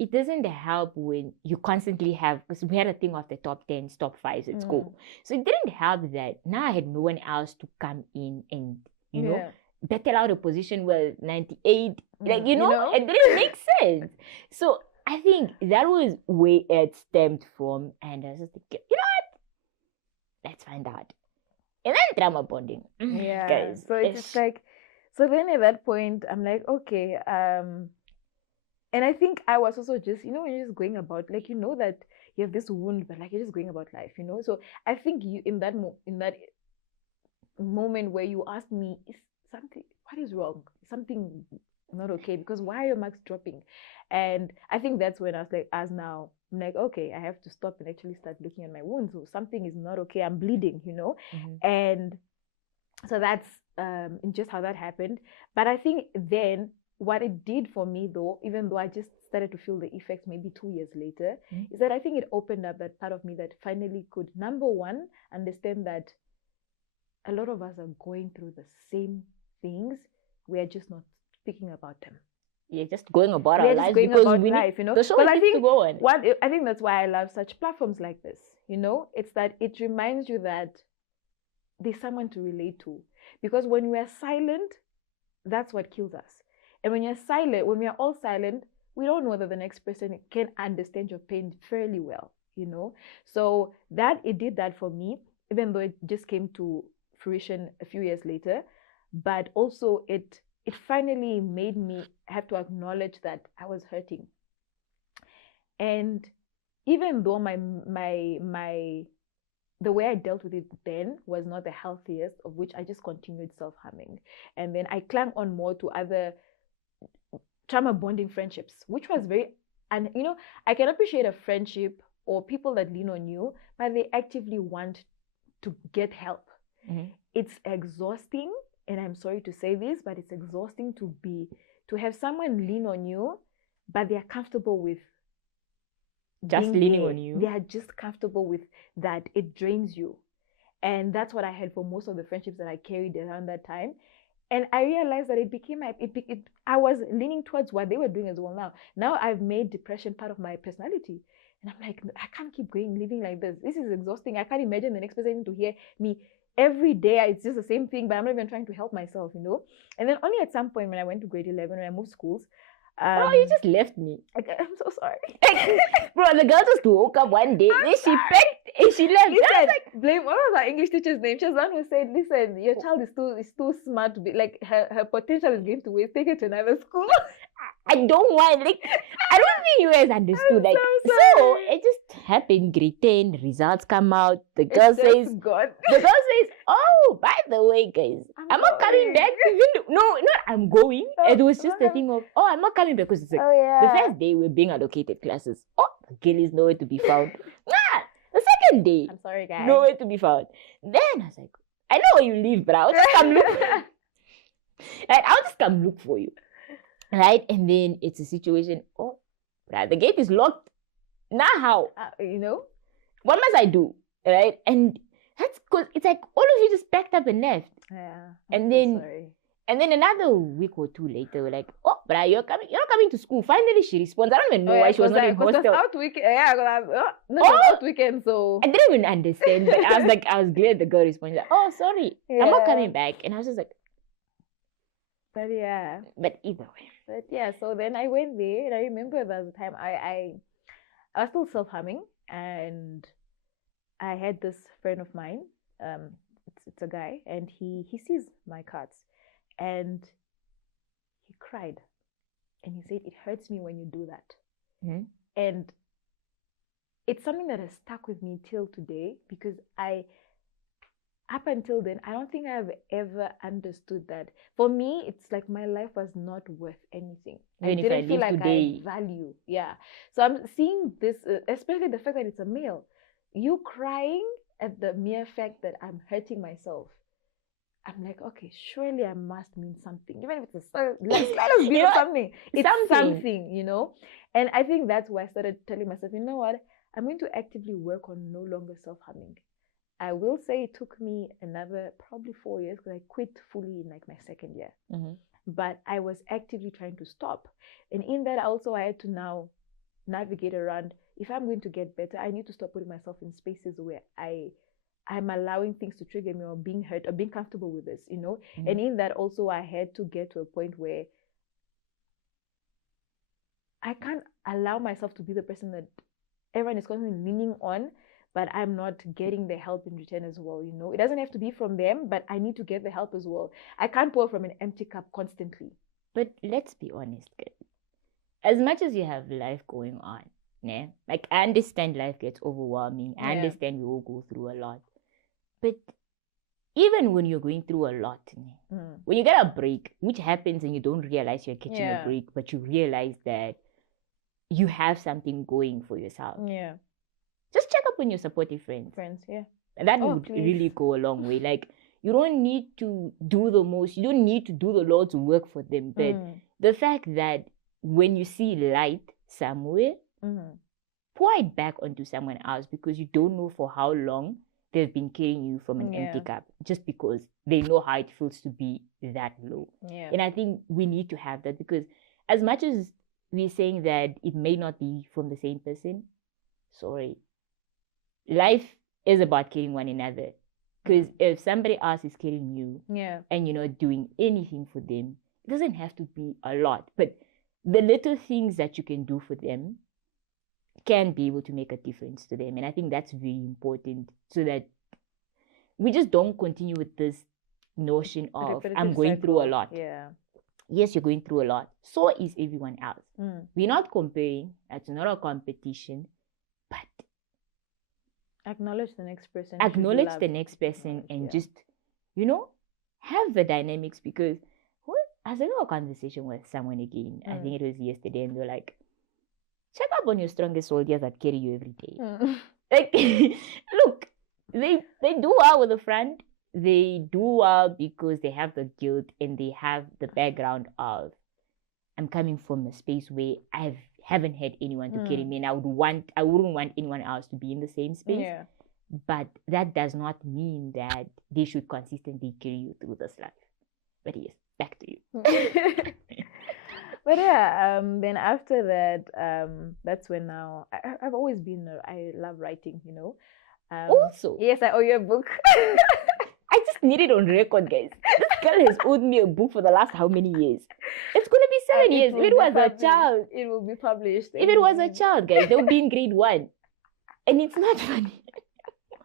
it doesn't help when you constantly have, because we had a thing of the top 10s, top 5s at school. So it didn't help that now I had no one else to come in and, you know, battle out a position with 98. Like, you know, it didn't make sense. So I think that was where it stemmed from. And I was just like, you know what? Let's find out. And then drama bonding. Yeah. Guys, so it's like, so then at that point, I'm like, okay. And I think I was also just, you know, when you're just going about, like, you know that you have this wound, but like you're just going about life, you know. So I think you in that moment where you asked me, is something, what is wrong? Something not okay, because why are your marks dropping? And I think that's when I was like, I'm like, okay, I have to stop and actually start looking at my wounds. So something is not okay. I'm bleeding, you know. And so that's just how that happened. But I think then what it did for me, though, even though I just started to feel the effects maybe 2 years later, is that I think it opened up that part of me that finally could, number one, understand that a lot of us are going through the same things. We are just not speaking about them. Yeah, just going about our lives because we need, you know. The show needs to go on. I think that's why I love such platforms like this. You know, it's that it reminds you that there's someone to relate to. Because when we are silent, that's what kills us. And when you're silent, when we are all silent, we don't know whether the next person can understand your pain fairly well, you know. So that it did that for me, even though it just came to fruition a few years later. But also it finally made me have to acknowledge that I was hurting. And even though the way I dealt with it then was not the healthiest, of which I just continued self-harming. And then I clung on more to other trauma bonding friendships, which was and you know, I can appreciate a friendship or people that lean on you, but they actively want to get help. It's exhausting. And I'm sorry to say this, but it's exhausting to have someone lean on you but they are comfortable with Just being leaning there. on you. They are just comfortable with that. It drains you. And that's what I had for most of the friendships that I carried around that time. And I realized that I was leaning towards what they were doing as well. Now I've made depression part of my personality. And I'm like, I can't keep living like this. This is exhausting. I can't imagine the next person to hear me every day. It's just the same thing, but I'm not even trying to help myself, you know? And then only at some point when I went to grade 11, when I moved schools, you just left me. I'm so sorry. Bro, the girl just woke up one day, then she packed and she left. Listen, blame one of our English teacher's name. She was the one who said, listen, your child is too smart to be, like, her potential is going to waste. Take her to another school. I don't want, like, I don't think you guys understood. Like, so it just happened. Grade 10, results come out. The girl says, oh, by the way, guys, I'm not coming back. No, not I'm going. It was just a thing of, I'm not coming back, because it's like, the first day we're being allocated classes. Oh, the girl is nowhere to be found. The second day, I'm sorry, guys, nowhere to be found. Then I was like, I know where you live, but I'll just come look. Right, I'll just come look for you. Right? And then it's a situation, the gate is locked. Now how? You know? What must I do? Right? And that's because it's like all of you just packed up and left. Yeah. And then another week or two later, we're like, but you're not coming to school. Finally she responds. I don't even know why she was not in hostel. Out weekend. Yeah, out weekend, so I didn't even understand. But I was glad the girl responded. Like, sorry, I'm not coming back. And I was just like, but yeah. But either way. But yeah, so then I went there, and I remember there was a time I was still self-harming, and I had this friend of mine. It's a guy, and he sees my cards, and he cried, and he said, "It hurts me when you do that." Mm-hmm. And it's something that has stuck with me till today, because up until then, I don't think I've ever understood that. For me, it's like my life was not worth anything. Even I didn't feel like today. I had value. Yeah. So I'm seeing this, especially the fact that it's a male. You crying at the mere fact that I'm hurting myself. I'm like, okay, surely I must mean something. Even if it's let us be something. It's something, you know? And I think that's why I started telling myself, you know what? I'm going to actively work on no longer self-harming. I will say it took me another probably 4 years, because I quit fully in like my second year. Mm-hmm. But I was actively trying to stop. And in that also, I had to now navigate around, if I'm going to get better, I need to stop putting myself in spaces where I'm allowing things to trigger me, or being hurt, or being comfortable with this, you know? Mm-hmm. And in that also, I had to get to a point where I can't allow myself to be the person that everyone is constantly leaning on, but I'm not getting the help in return as well, you know? It doesn't have to be from them, but I need to get the help as well. I can't pour from an empty cup constantly. But let's be honest, guys. As much as you have life going on, yeah, like, I understand life gets overwhelming. I understand we all go through a lot. But even when you're going through a lot, when you get a break, which happens and you don't realize you're catching a break, but you realize that you have something going for yourself. Yeah. Just check up on your supportive friends. That would really go a long way. Like, you don't need to do the most. You don't need to do the Lord's work for them. But the fact that when you see light somewhere, pour it back onto someone else, because you don't know for how long they've been carrying you from an empty cup, just because they know how it feels to be that low. Yeah. And I think we need to have that, because as much as we're saying that it may not be from the same person, sorry, life is about carrying one another. Because if somebody else is carrying you, and you're not doing anything for them, it doesn't have to be a lot, but the little things that you can do for them can be able to make a difference to them. And I think that's very important, so that we just don't continue with this notion of, I'm going through a lot. Yeah. Yes, you're going through a lot. So is everyone else. We're not comparing. That's not a competition. But acknowledge the next person. And just, you know, have the dynamics. Because I was having a conversation with someone again. I think it was yesterday, and they're like, check up on your strongest soldiers that carry you every day. Like, look, they do well with the front. They do well because they have the guilt and they have the background of, I'm coming from a space where I haven't had anyone to carry me, and I wouldn't want anyone else to be in the same space. Yeah. But that does not mean that they should consistently carry you through this life. But yes, back to you. But yeah, then after that, that's when now I've always been. I love writing, you know. Also, yes, I owe you a book. I just need it on record, guys. This girl has owed me a book for the last how many years? It's gonna be 7 years. If it was a child, it will be published. If it was a child, guys, they'll be in grade 1, and it's not funny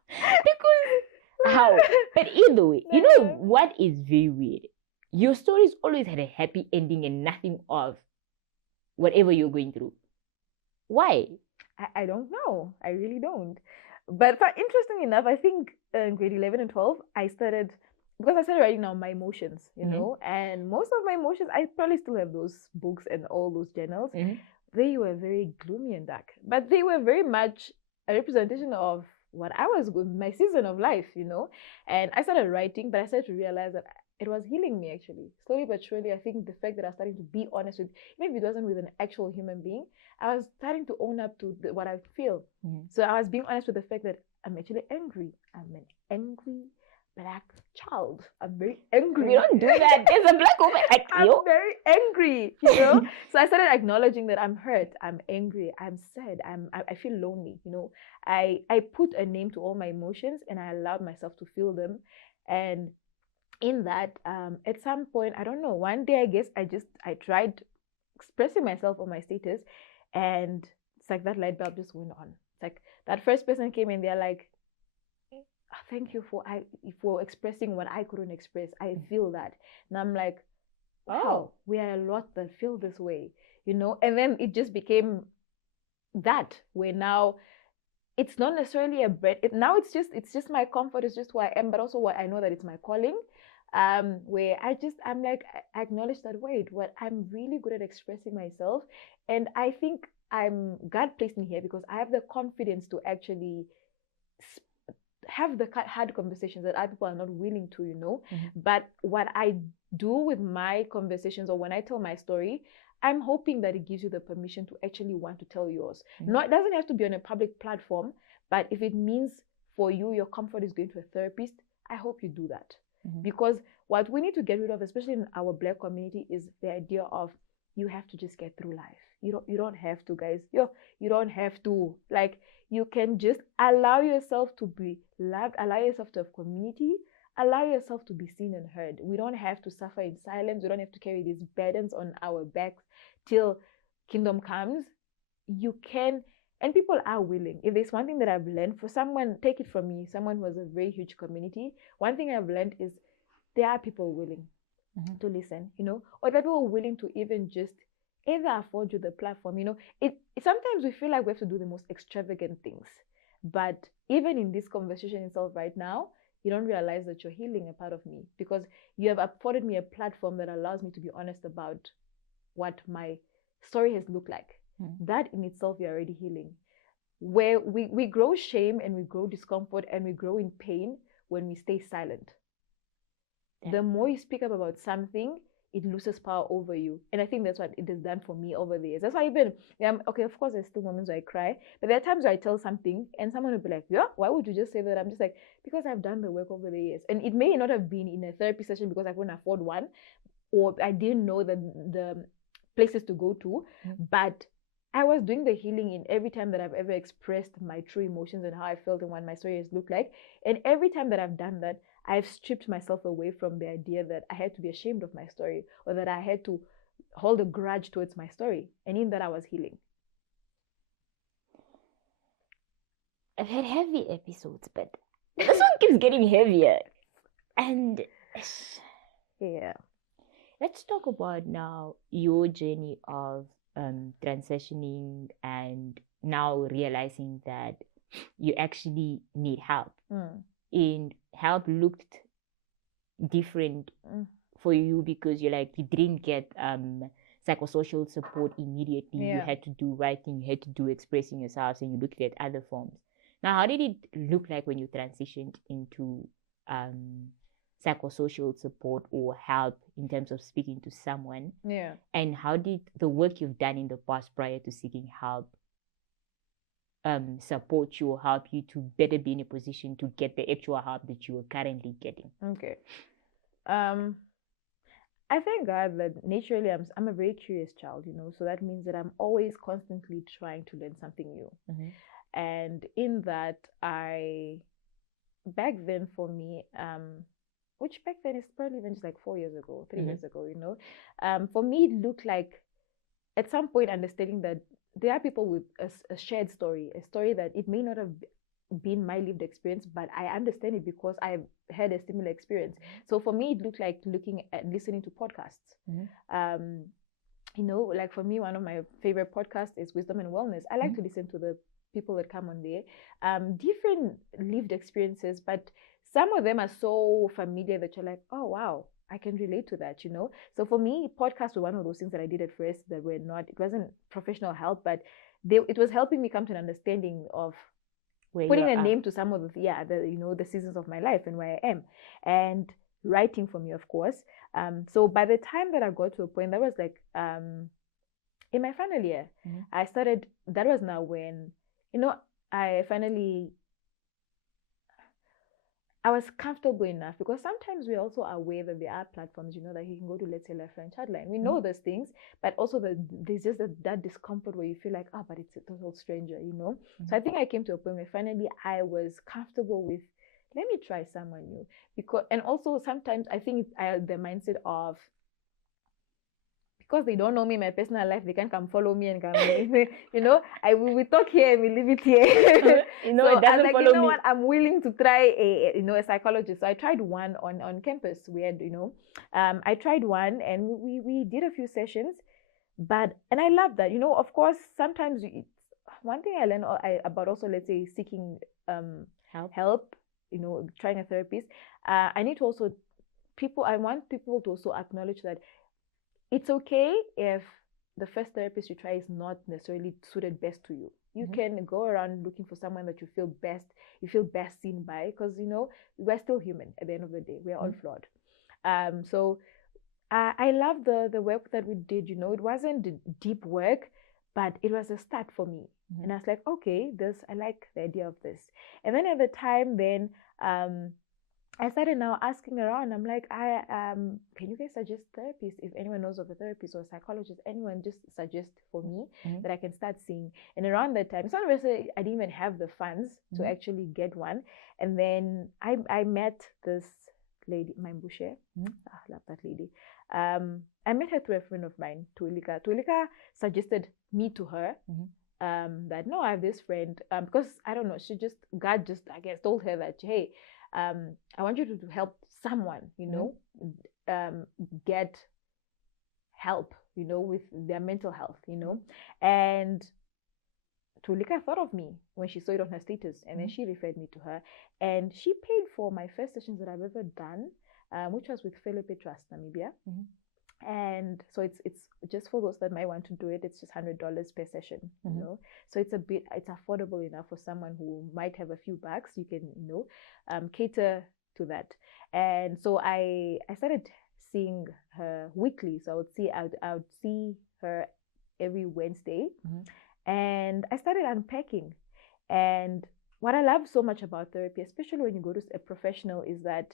because how? But either way, you know what is very weird? Your stories always had a happy ending and nothing of whatever you're going through. Why? I don't know. I really don't. But interesting enough, I think in grade 11 and 12, I started writing down my emotions, you know, and most of my emotions, I probably still have those books and all those journals. They were very gloomy and dark, but they were very much a representation of what I was going, my season of life, you know. And I started writing, but I started to realize that it was healing me, actually. Slowly but surely, I think the fact that I was starting to be honest with, even if it wasn't with an actual human being, I was starting to own up to what I feel. So I was being honest with the fact that I'm actually angry. I'm an angry Black child. I'm very angry. We don't do that. There's a Black woman like you. I'm very angry, you know. So I started acknowledging that I'm hurt, I'm angry, I'm sad, I feel lonely, you know. I put a name to all my emotions and I allowed myself to feel them. And in that, at some point, I don't know, one day I guess I tried expressing myself on my status, and it's like that light bulb just went on. It's like that first person came and they're like, thank you for expressing what I couldn't express. I feel that. And I'm like, wow, we are a lot that feel this way, you know. And then it just became that, where now it's not necessarily a bread. Now it's just my comfort. It's just who I am, but also what I know that it's my calling. Where I'm like, I acknowledge that, wait, what I'm really good at expressing myself. And I think God placed me here because I have the confidence to actually have the hard conversations that other people are not willing to, you know. But what I do with my conversations, or when I tell my story, I'm hoping that it gives you the permission to actually want to tell yours. No, it doesn't have to be on a public platform, but if it means for you, your comfort is going to a therapist, I hope you do that. Because what we need to get rid of, especially in our Black community, is the idea of you have to just get through life. You don't have to, guys. You don't have to. Like, you can just allow yourself to be loved, allow yourself to have community, allow yourself to be seen and heard. We don't have to suffer in silence. We don't have to carry these burdens on our backs till kingdom comes. You can, and people are willing. If there's one thing that I've learned, for someone, take it from me, someone who has a very huge community, one thing I've learned is there are people willing to listen, you know, or there are people willing to even just either afford you the platform, you know. It sometimes we feel like we have to do the most extravagant things, but even in this conversation itself right now, you don't realize that you're healing a part of me because you have afforded me a platform that allows me to be honest about what my story has looked like. That in itself, you're already healing. Where we grow shame and we grow discomfort and we grow in pain when we stay silent. The more you speak up about something, it loses power over you. And I think that's what it has done for me over the years. That's why even, okay, of course, there's still moments where I cry, but there are times where I tell something and someone will be like, yeah, why would you just say that? I'm just like, because I've done the work over the years. And it may not have been in a therapy session because I couldn't afford one, or I didn't know the places to go to, but I was doing the healing in every time that I've ever expressed my true emotions and how I felt and what my story has looked like. And every time that I've done that, I've stripped myself away from the idea that I had to be ashamed of my story or that I had to hold a grudge towards my story. And in that, I was healing. I've had heavy episodes, but this one keeps getting heavier. And yeah, let's talk about now your journey of transitioning and now realizing that you actually need help. And help looked different for you because you didn't get psychosocial support immediately. You had to do writing, you had to do expressing yourself, and you looked at other forms. Now, how did it look like when you transitioned into psychosocial support or help in terms of speaking to someone? Yeah. And how did the work you've done in the past prior to seeking help support you or help you to better be in a position to get the actual help that you are currently getting? Okay. I thank God that naturally I'm a very curious child, so that means that I'm always constantly trying to learn something new. And in that, back then for me, which back then is probably even just like 4 years ago, 3 years ago, for me it looked like at some point understanding that there are people with a shared story, a story that it may not have been my lived experience, but I understand it because I've had a similar experience. So for me, it looked like listening to podcasts. Like for me, one of my favorite podcasts is Wisdom and Wellness. I like to listen to the people that come on there, different lived experiences, but some of them are so familiar that you're like, oh wow, I can relate to that, So for me, podcasts were one of those things that I did at first that were not, it wasn't professional help, but it was helping me come to an understanding of putting a name to some of the seasons of my life and where I am, and writing for me, of course. So by the time that I got to a point, that was like in my final year, I started. That was now when I was comfortable enough, because sometimes we're also aware that there are platforms, that you can go to, let's say, Left Line Chatline. We know those things, but also there's just that discomfort where you feel like, but it's a total stranger, So I think I came to a point where finally I was comfortable with, let me try someone new. And also sometimes I think the mindset of, because they don't know me in my personal life, they can come follow me and come, we talk here and we leave it here. So it doesn't like, follow me. What? I'm willing to try a psychologist. So I tried one on campus. We had, I tried one and we did a few sessions, and I love that. Of course, sometimes one thing I learned about also, let's say, seeking help, trying a therapist. I need to also I want people to also acknowledge that it's okay if the first therapist you try is not necessarily suited best to you. You can go around looking for someone that you feel best seen by, because we're still human at the end of the day. We're all flawed. So I love the work that we did. It wasn't deep work, but it was a start for me. And I was like, okay, I like the idea of this. And then at the time, I started now asking around. I'm like, can you guys suggest therapists? If anyone knows of a therapist or a psychologist, anyone just suggest for me that I can start seeing. And around that time, it's not necessarily I didn't even have the funds to actually get one. And then I met this lady, Mbushe. I love that lady. I met her through a friend of mine, Tuilika. Tuilika suggested me to her. That no, I have this friend. Because I don't know, God just I guess told her that, hey, I want you to help someone, get help, with their mental health, And Tulika thought of me when she saw it on her status, and then she referred me to her, and she paid for my first sessions that I've ever done, which was with Philippe Trust Namibia. And so it's just for those that might want to do it, it's just $100 per session, So it's affordable enough for someone who might have a few bucks. You can, cater to that. And so I started seeing her weekly. So I would see her every Wednesday, and I started unpacking. And what I love so much about therapy, especially when you go to a professional, is that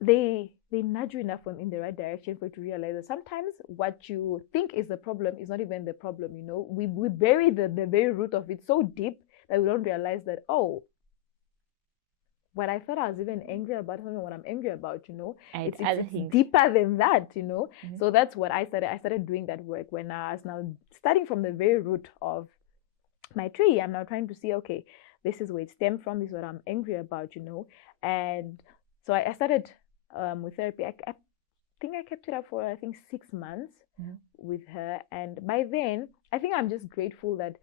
they nudge you enough in the right direction for you to realize that sometimes what you think is the problem is not even the problem. We bury the very root of it so deep that we don't realize that, what I thought I was even angry about, something what I'm angry about, it's deeper than that, So that's what I started. I started doing that work when I was now starting from the very root of my tree. I'm now trying to see, okay, this is where it stemmed from. This is what I'm angry about, And so I started with therapy. I think I kept it up for 6 months with her, and by then I think I'm just grateful that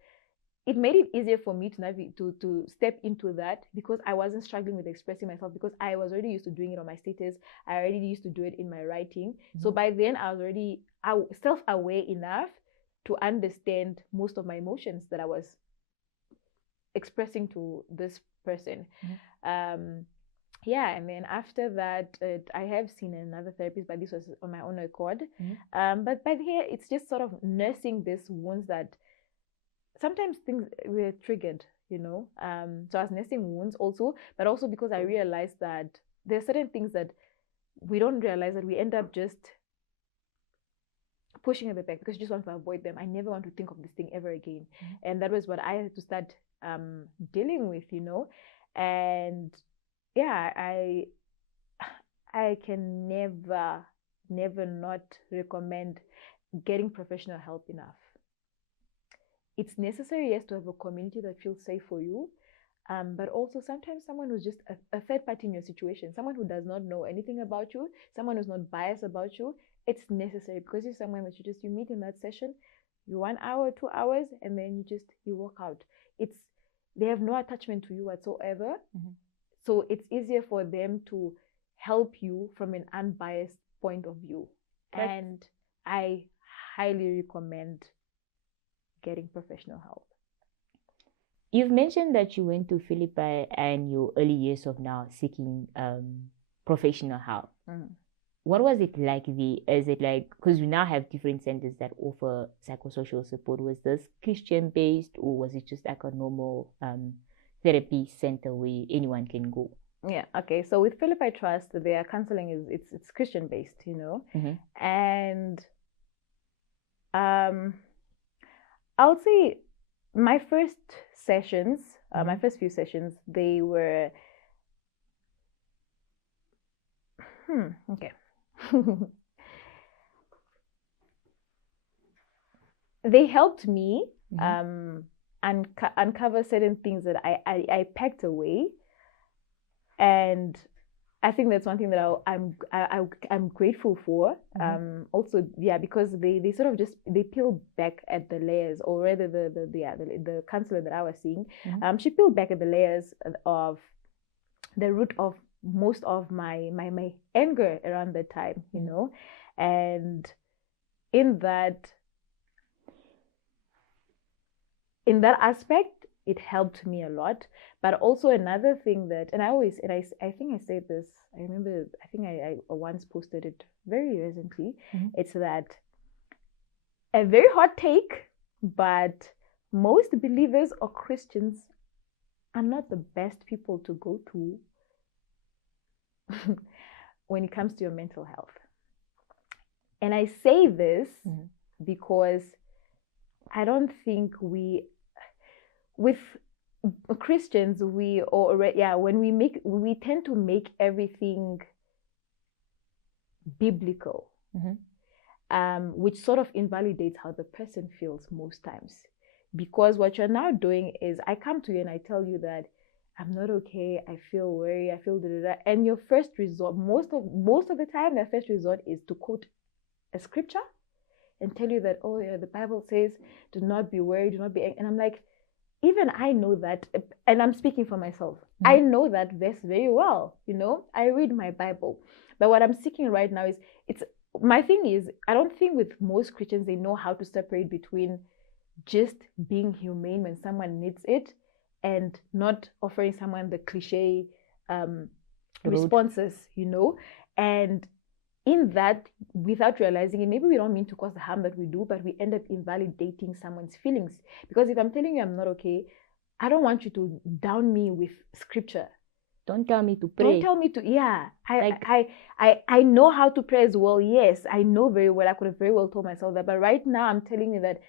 it made it easier for me to step into that, because I wasn't struggling with expressing myself, because I was already used to doing it on my status. I already used to do it in my writing. So by then I was already self-aware enough to understand most of my emotions that I was expressing to this person. yeah, and then after that, I have seen another therapist, but this was on my own accord. But by here, it's just sort of nursing these wounds that sometimes things were triggered, you know. So I was nursing wounds also, but also because I realized that there are certain things that we don't realize that we end up just pushing at the back because you just want to avoid them. I never want to think of this thing ever again. And that was what I had to start dealing with, you know. And yeah, I can never not recommend getting professional help enough. It's necessary, yes, to have a community that feels safe for you, but also sometimes someone who's just a third party in your situation, someone who does not know anything about you, someone who's not biased about you. It's necessary because you're someone that you meet in that session, you 1 hour, 2 hours, and then you walk out. They have no attachment to you whatsoever. So it's easier for them to help you from an unbiased point of view. And I highly recommend getting professional help. You've mentioned that you went to Philippi and your early years of now seeking professional help. What was it like? Is it like, because we now have different centers that offer psychosocial support, was this Christian based, or was it just like a normal therapy center where anyone can go? Yeah, okay. So with Philippi Trust, their counseling it's Christian based, you know. And I'll say my first sessions, my first few sessions, they were okay. They helped me uncover certain things that I packed away, and I think that's one thing that I'm grateful for. Also, yeah, because they sort of they peel back at the layers, or rather the counselor that I was seeing, she peeled back at the layers of the root of most of my anger around that time, you know, and in that aspect, it helped me a lot. But also another thing that, and I think I said this, I remember, I think I once posted it very recently. It's that a very hot take, but most believers or Christians are not the best people to go to when it comes to your mental health. And I say this because I don't think with Christians, we tend to make everything biblical, which sort of invalidates how the person feels most times. Because what you're now doing is, I come to you and I tell you that I'm not okay, I feel worried, I feel da-da-da, and your first resort, most of the time, their first resort is to quote a scripture and tell you that, oh yeah, the Bible says, do not be worried, do not be angry. And I'm like, even I know that, and I'm speaking for myself. I know that verse very well, you know. I read my Bible. But what I'm seeking right now is, my thing is, I don't think with most Christians, they know how to separate between just being humane when someone needs it and not offering someone the cliche responses, you know. And in that, without realizing it, maybe we don't mean to cause the harm that we do, but we end up invalidating someone's feelings. Because if I'm telling you I'm not okay, I don't want you to down me with scripture. Don't tell me to pray. Don't tell me to, yeah. I know how to pray as well. Yes, I know very well. I could have very well told myself that. But right now I'm telling you that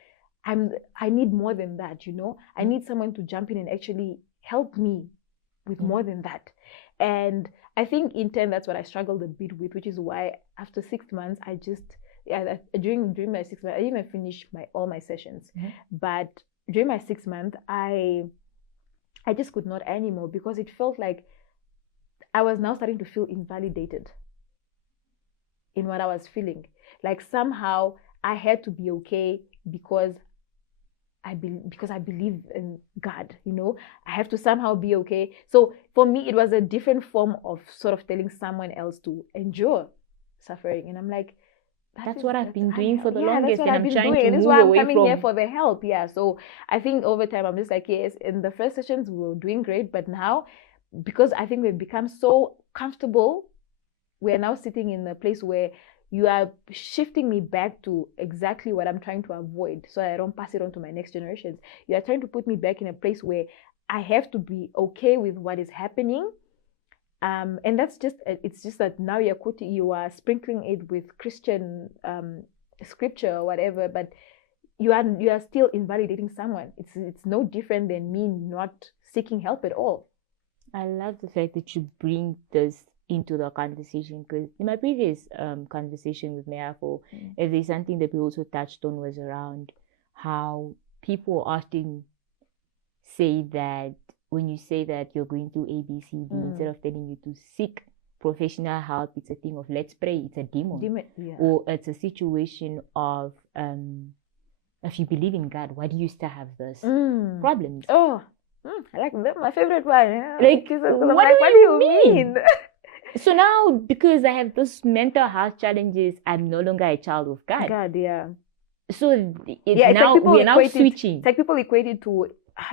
I need more than that, you know. I need someone to jump in and actually help me with more than that. And I think in turn, that's what I struggled a bit with, which is why after 6 months, during my 6 months, I didn't even finish all my sessions. But during my 6 months, I just could not anymore, because it felt like I was now starting to feel invalidated in what I was feeling. Like somehow I had to be okay because I believe in God, you know. I have to somehow be okay. So for me, it was a different form of sort of telling someone else to endure suffering. And I'm like, that's what I've been doing for the longest, and I'm trying to this move is why I'm away coming from here for the help. Yeah. So I think over time, I'm just like, yes, in the first sessions, we were doing great. But now because I think we've become so comfortable, we're now sitting in a place where you are shifting me back to exactly what I'm trying to avoid, so I don't pass it on to my next generations. You are trying to put me back in a place where I have to be okay with what is happening. And that's just, it's just that now you are sprinkling it with Christian scripture or whatever, but you are still invalidating someone. It's no different than me not seeking help at all. I love the fact that you bring this into the conversation, because in my previous conversation with Meafo, if there's something that we also touched on was around how people often say that when you say that you're going through A, B, C, D, instead of telling you to seek professional help, it's a thing of let's pray, it's a demon. Yeah. Or it's a situation of if you believe in God, why do you still have this problems? Oh, I like that. My favorite one. Yeah. Like, what do you mean? So now, because I have those mental health challenges, I'm no longer a child of God. God, yeah. So now we're now switching. It's like people equate it to,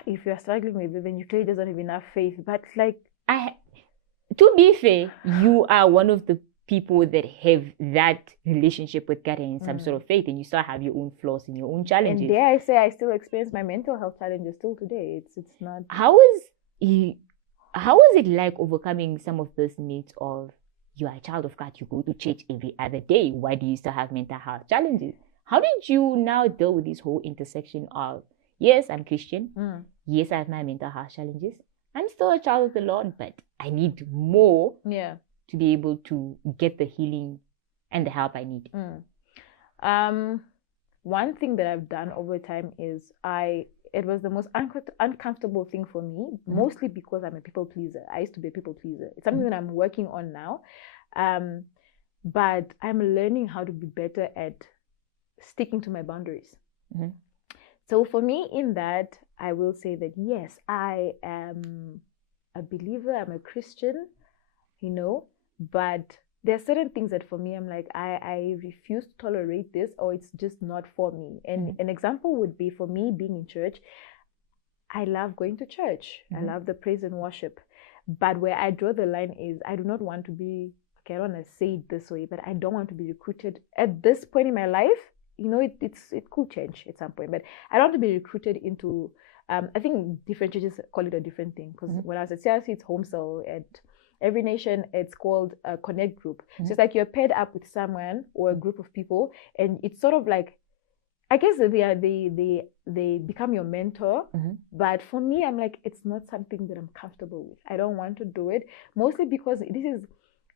if you're struggling with it, then you clearly doesn't have enough faith. But like, to be fair, you are one of the people that have that relationship with God and some sort of faith, and you still have your own flaws and your own challenges. And dare I say, I still experience my mental health challenges still today. It's not. How is it like overcoming some of those myths of you are a child of God, you go to church every other day, why do you still have mental health challenges? How did you now deal with this whole intersection of, yes, I'm Christian, yes, I have my mental health challenges, I'm still a child of the Lord, but I need more to be able to get the healing and the help I need? One thing that I've done over time is it was the most uncomfortable thing for me, mostly because I'm a people pleaser. I used to be a people pleaser. It's something that I'm working on now. But I'm learning how to be better at sticking to my boundaries. So for me, in that, I will say that, yes, I am a believer, I'm a Christian, but there are certain things that for me, I'm like, I refuse to tolerate this, or it's just not for me. And an example would be, for me, being in church, I love going to church. I love the praise and worship. But where I draw the line is, I do not want to be, I don't want to say it this way, but I don't want to be recruited at this point in my life. It could change at some point, but I don't want to be recruited into, I think different churches call it a different thing. Because when I was at CRC, it's home cell. At Every Nation, it's called a connect group. So it's like you're paired up with someone or a group of people, and it's sort of like, I guess they become your mentor. But for me, I'm like, it's not something that I'm comfortable with. I don't want to do it, mostly because this is,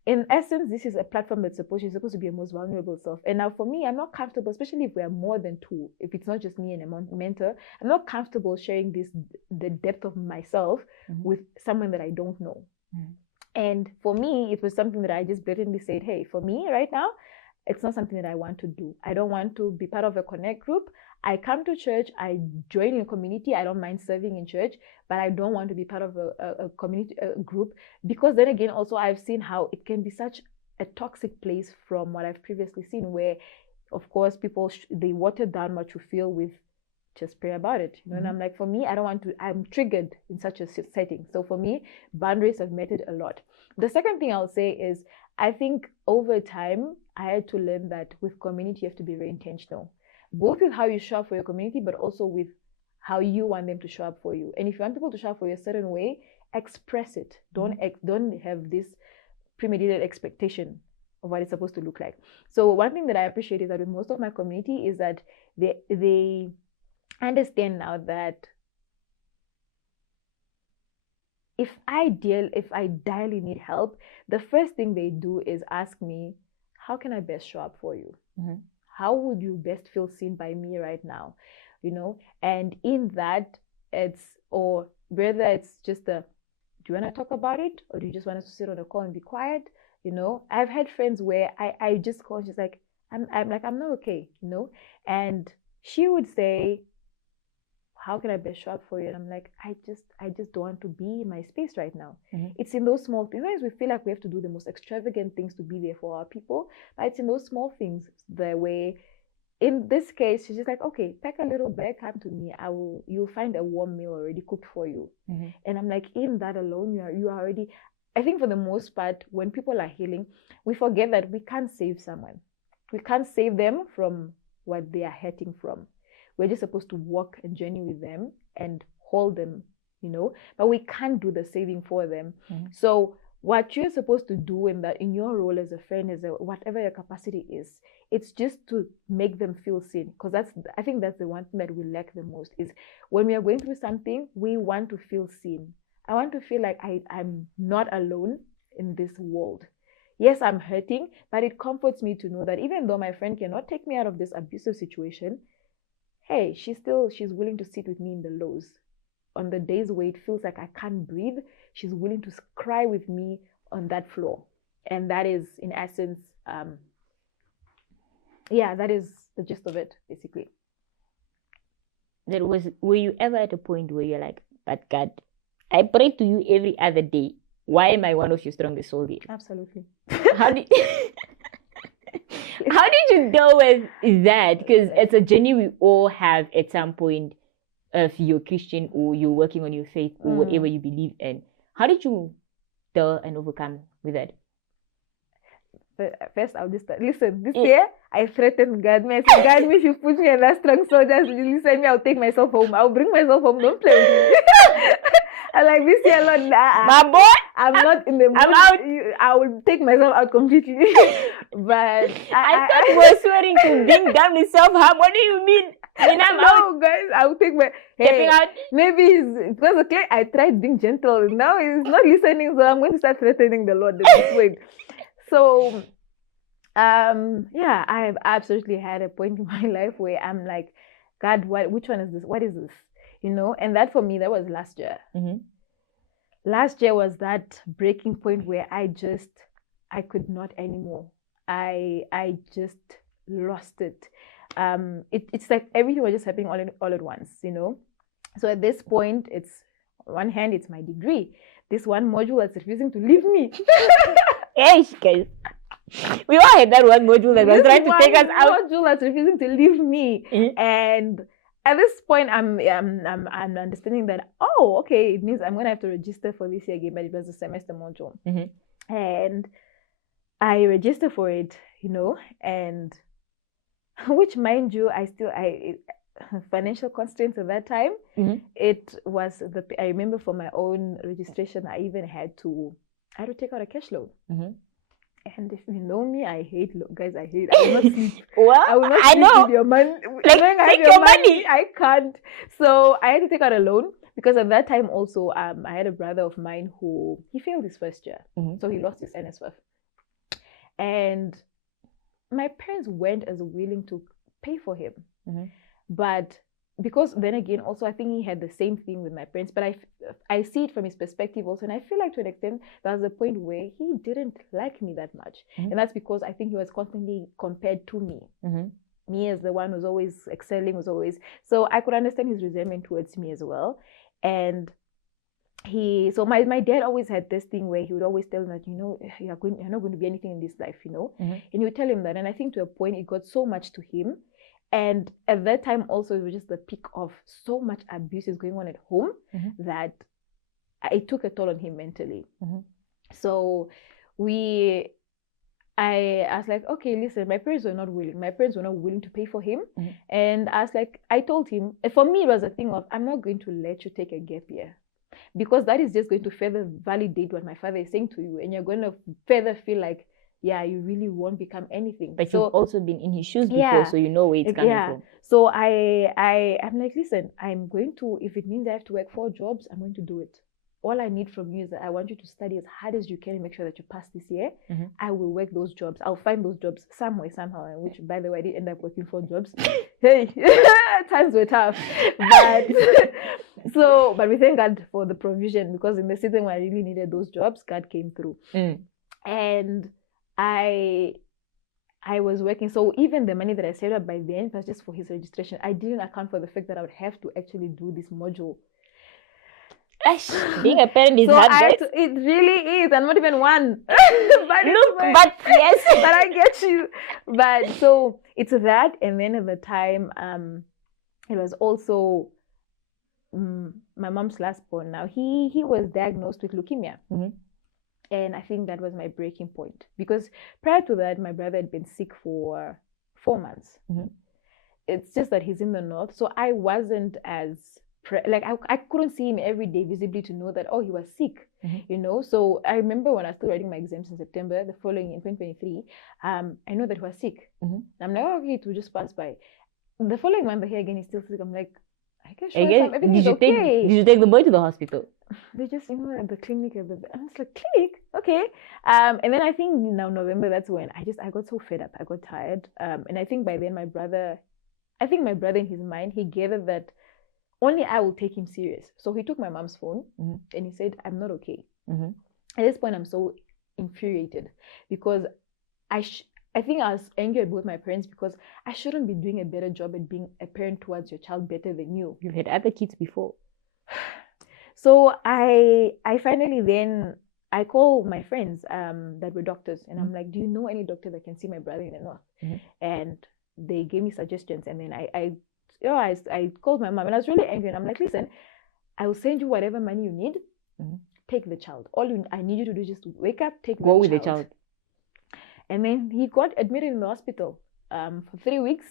in essence, this is a platform you're supposed to be your most vulnerable self. And now for me, I'm not comfortable, especially if we are more than two, if it's not just me and a mentor, I'm not comfortable sharing the depth of myself with someone that I don't know. And for me, it was something that I just blatantly said, hey, for me right now, it's not something that I want to do. I don't want to be part of a connect group. I come to church, I join in a community. I don't mind serving in church, but I don't want to be part of a community group, because then again, also I've seen how it can be such a toxic place from what I've previously seen, where, of course, people, they water down what you feel with just pray about it. And I'm like, for me, I don't want to, I'm triggered in such a setting. So for me, boundaries have mattered a lot. The second thing I'll say is, I think over time, I had to learn that with community, you have to be very intentional, both with how you show up for your community, but also with how you want them to show up for you. And if you want people to show up for you a certain way, express it. Don't have this premeditated expectation of what it's supposed to look like. So one thing that I appreciate is that with most of my community is that they understand now that if I direly need help, the first thing they do is ask me, how can I best show up for you? How would you best feel seen by me right now? And in that, or whether it's just do you want to talk about it, or do you just want us to sit on a call and be quiet? I've had friends where I just call, she's like, I'm not okay, and she would say, how can I best show up for you? And I'm like, I just don't want to be in my space right now. It's in those small things. Sometimes we feel like we have to do the most extravagant things to be there for our people, but it's in those small things, the way in this case, she's just like, okay, pack a little bag, come to me. You'll find a warm meal already cooked for you. And I'm like, in that alone, you are already, I think for the most part, when people are healing, we forget that we can't save someone. We can't save them from what they are hurting from. We're just supposed to walk and journey with them and hold them, but we can't do the saving for them. So what you're supposed to do in your role as a friend, whatever your capacity is, it's just to make them feel seen. Because I think that's the one thing that we lack the most, is when we are going through something, we want to feel seen. I want to feel like I'm not alone in this world. Yes, I'm hurting, but it comforts me to know that even though my friend cannot take me out of this abusive situation, hey, she's willing to sit with me in the lows. On the days where it feels like I can't breathe, she's willing to cry with me on that floor. And that is, in essence, that is the gist of it, basically. Were you ever at a point where you're like, but God, I pray to you every other day. Why am I one of your strongest soldiers? Absolutely. How did you deal with that? Because it's a journey we all have at some point, if you're Christian or you're working on your faith or whatever you believe in. How did you deal and overcome with that? But first, I'll just start. Listen, this year, I threatened God. I said, God, if you put me in that strong soldiers, listen me, I'll take myself home. I'll bring myself home. Don't play with me. I'm like, this year, Lord, my boy, I'm not in the mood. I'm out. I will take myself out completely. But I thought you were swearing to bring down the self-harm. What do you mean? When I'm no, guys, I will take my stepping out. Maybe because okay, I tried being gentle. Now he's not listening, so I'm going to start threatening the Lord this way. So, I've absolutely had a point in my life where I'm like, God, which one is this? What is this? And that for me, that was last year. Last year was that breaking point where I could not anymore. I just lost it. It's like everything was just happening all at once, So at this point, it's on one hand, it's my degree. This one module that's refusing to leave me. Yes, guys. We all had that one module that was trying to take us out. Module that's refusing to leave me. And at this point, I'm understanding that, okay, it means I'm going to have to register for this year again, but it was a semester module. And I register for it, and which, mind you, financial constraints at that time. It was I remember for my own registration, I even had to take out a cash loan. And if you know me, I hate guys. I will not sleep. Well, I will not sleep with your money. Take your money. I can't. So I had to take out a loan because at that time also, I had a brother of mine who he failed his first year, so he lost his NSF. And my parents weren't as willing to pay for him, but because then again, also I think he had the same thing with my parents, but I see it from his perspective also, and I feel like to an extent there was a point where he didn't like me that much, and that's because I think he was constantly compared to me. Me as the one who's always excelling, so I could understand his resentment towards me as well. And my dad always had this thing where he would always tell him that, you're not going to be anything in this life, and he would tell him that, and I think to a point it got so much to him. And at that time also, it was just the peak of so much abuse is going on at home that it took a toll on him mentally. So I was like, okay, listen, my parents were not willing to pay for him. And I told him, for me, it was a thing of, I'm not going to let you take a gap year, because that is just going to further validate what my father is saying to you. And you're going to further feel like, you really won't become anything. But you've also been in his shoes before, so you know where it's coming from. So I'm like, listen, I'm going to, if it means I have to work 4 jobs, I'm going to do it. All I need from you is that I want you to study as hard as you can and make sure that you pass this year. I will work those jobs. I'll find those jobs some way, somehow, which, by the way, I did end up working 4 jobs. Hey, times were tough. But we thank God for the provision, because in the season where I really needed those jobs, God came through. And I was working, so even the money that I saved up by then was just for his registration. I didn't account for the fact that I would have to actually do this module. Being a parent is So hard, guys. it really is. I'm not even one. But yes. But I get you. But so it's that, and then at the time, it was also my mom's last born. Now he was diagnosed with leukemia. Mm-hmm. And I think that was my breaking point, because prior to that, my brother had been sick for 4 months. Mm-hmm. It's just that he's in the north, so I wasn't as I couldn't see him every day visibly to know that, oh, he was sick, you know. So I remember when I was still writing my exams in September, the following in 2023, I know that he was sick. I'm like, oh, okay, it will just pass by. The following month, here again, he's still sick. I'm like, I guess everything's okay. Did you take the boy to the hospital? They just, you know, at the clinic. I was like, clinic? Okay. And then I think now November, that's when I got so fed up. I got tired. And I think by then my brother in his mind, he gathered that only I will take him serious. So he took my mom's phone and he said, I'm not okay. At this point, I'm so infuriated because I think I was angry with my parents because I shouldn't be doing a better job at being a parent towards your child better than you. You've had other kids before. So I finally then, I call my friends that were doctors, and I'm like, do you know any doctor that can see my brother in the north? And they gave me suggestions, and then I called my mom, and I was really angry, and I'm like, listen, I will send you whatever money you need. Take the child. I need you to do is just wake up, go with the child. And then he got admitted in the hospital for 3 weeks,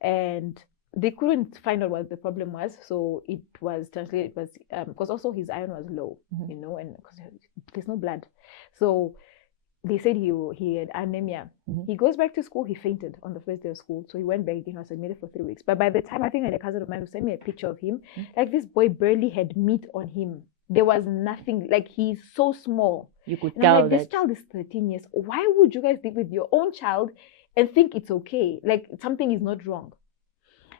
and they couldn't find out what the problem was. So it was translated, because also his iron was low, you know, and because there's no blood. So they said he had anemia. He goes back to school. He fainted on the first day of school. So he went back again. He was admitted for 3 weeks. But by the time, I think I had a cousin of mine who sent me a picture of him. Like, this boy barely had meat on him. There was nothing. Like, he's so small. You could tell like, this child is 13 years. Why would you guys live with your own child and think it's okay? Like, something is not wrong.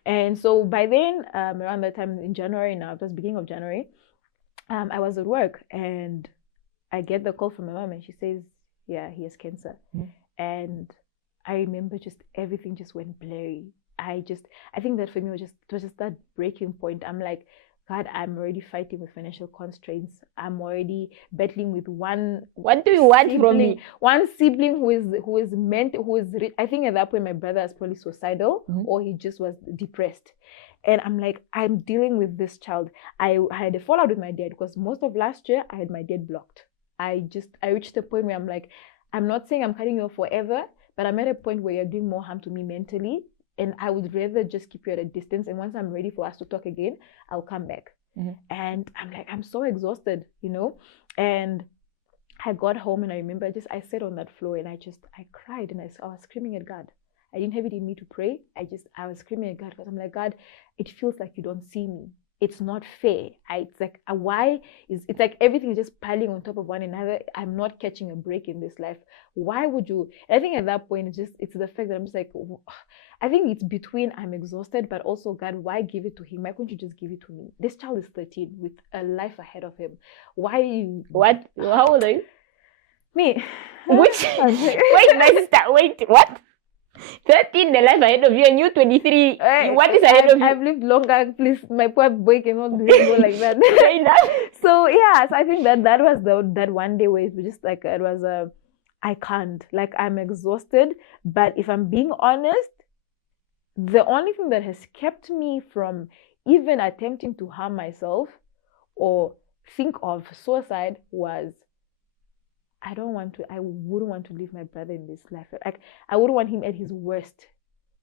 And so by then, around that time in January, now it was beginning of January, I was at work and I get the call from my mom, and she says, yeah, he has cancer. And I remember just everything just went blurry. I think that for me it was just that breaking point. I'm like, God, I'm already fighting with financial constraints. I'm already battling with one. What do you want from me? One sibling who is I think at that point my brother was probably suicidal, or he just was depressed. And I'm like, I'm dealing with this child. I had a fallout with my dad because most of last year I had my dad blocked. I reached a point where I'm like, I'm not saying I'm cutting you off forever, but I'm at a point where you're doing more harm to me mentally. And I would rather just keep you at a distance. And once I'm ready for us to talk again, I'll come back. And I'm like, I'm so exhausted, you know? And I got home, and I remember I sat on that floor, and I cried, and I was screaming at God. I didn't have it in me to pray. I was screaming at God because I'm like, God, it feels like you don't see me. It's not fair. It's like, it's like everything is just piling on top of one another. I'm not catching a break in this life. Why would you? And I think at that point, it's the fact that I'm just like, I think it's between I'm exhausted, but also, God, why give it to him? Why couldn't you just give it to me? This child is 13 with a life ahead of him. What? How old are you? Me. Which? Wait, my sister, wait, what? 13, the life ahead of you, and you 23. What is ahead of you? I've lived longer. Please, my poor boy cannot go like that. So I think that was that one day where it was just like, it was I can't. Like, I'm exhausted. But if I'm being honest, the only thing that has kept me from even attempting to harm myself or think of suicide was, I wouldn't want to leave my brother in this life. Like, I wouldn't want him at his worst.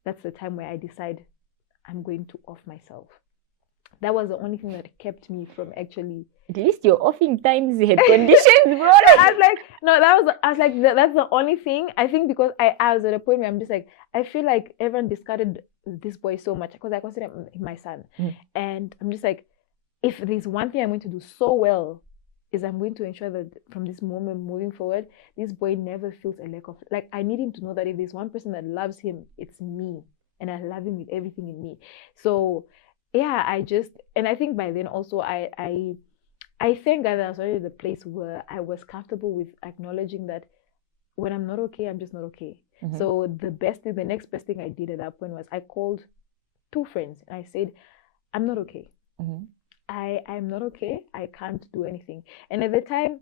That's the time where I decide I'm going to off myself. That was the only thing that kept me from actually. At least your offing times had conditions, bro. That's the only thing. I think because I was at a point where I'm just like, I feel like everyone discarded this boy so much because I consider him my son. And I'm just like, if there's one thing I'm going to do so well, is I'm going to ensure that from this moment moving forward, this boy never feels a lack of, like, I need him to know that if there's one person that loves him, it's me, and I love him with everything in me. So and I think by then also I thank God that I was already at the place where I was comfortable with acknowledging that when I'm not okay, I'm just not okay. So the next best thing I did at that point was I called 2 friends and I said, I'm not okay. I'm not okay. I can't do anything. And at the time,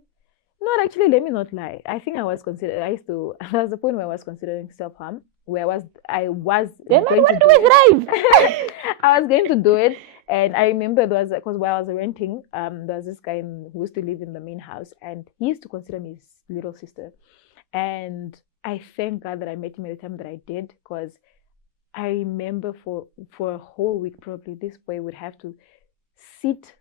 not actually, let me not lie. I think there was a point where I was considering self-harm, where I was Then going what to do do with it. life? I was going to do it. And I remember there was, because while I was renting, there was this guy who used to live in the main house, and he used to consider me his little sister. And I thank God that I met him at the time that I did, because I remember for a whole week probably this boy would have to sit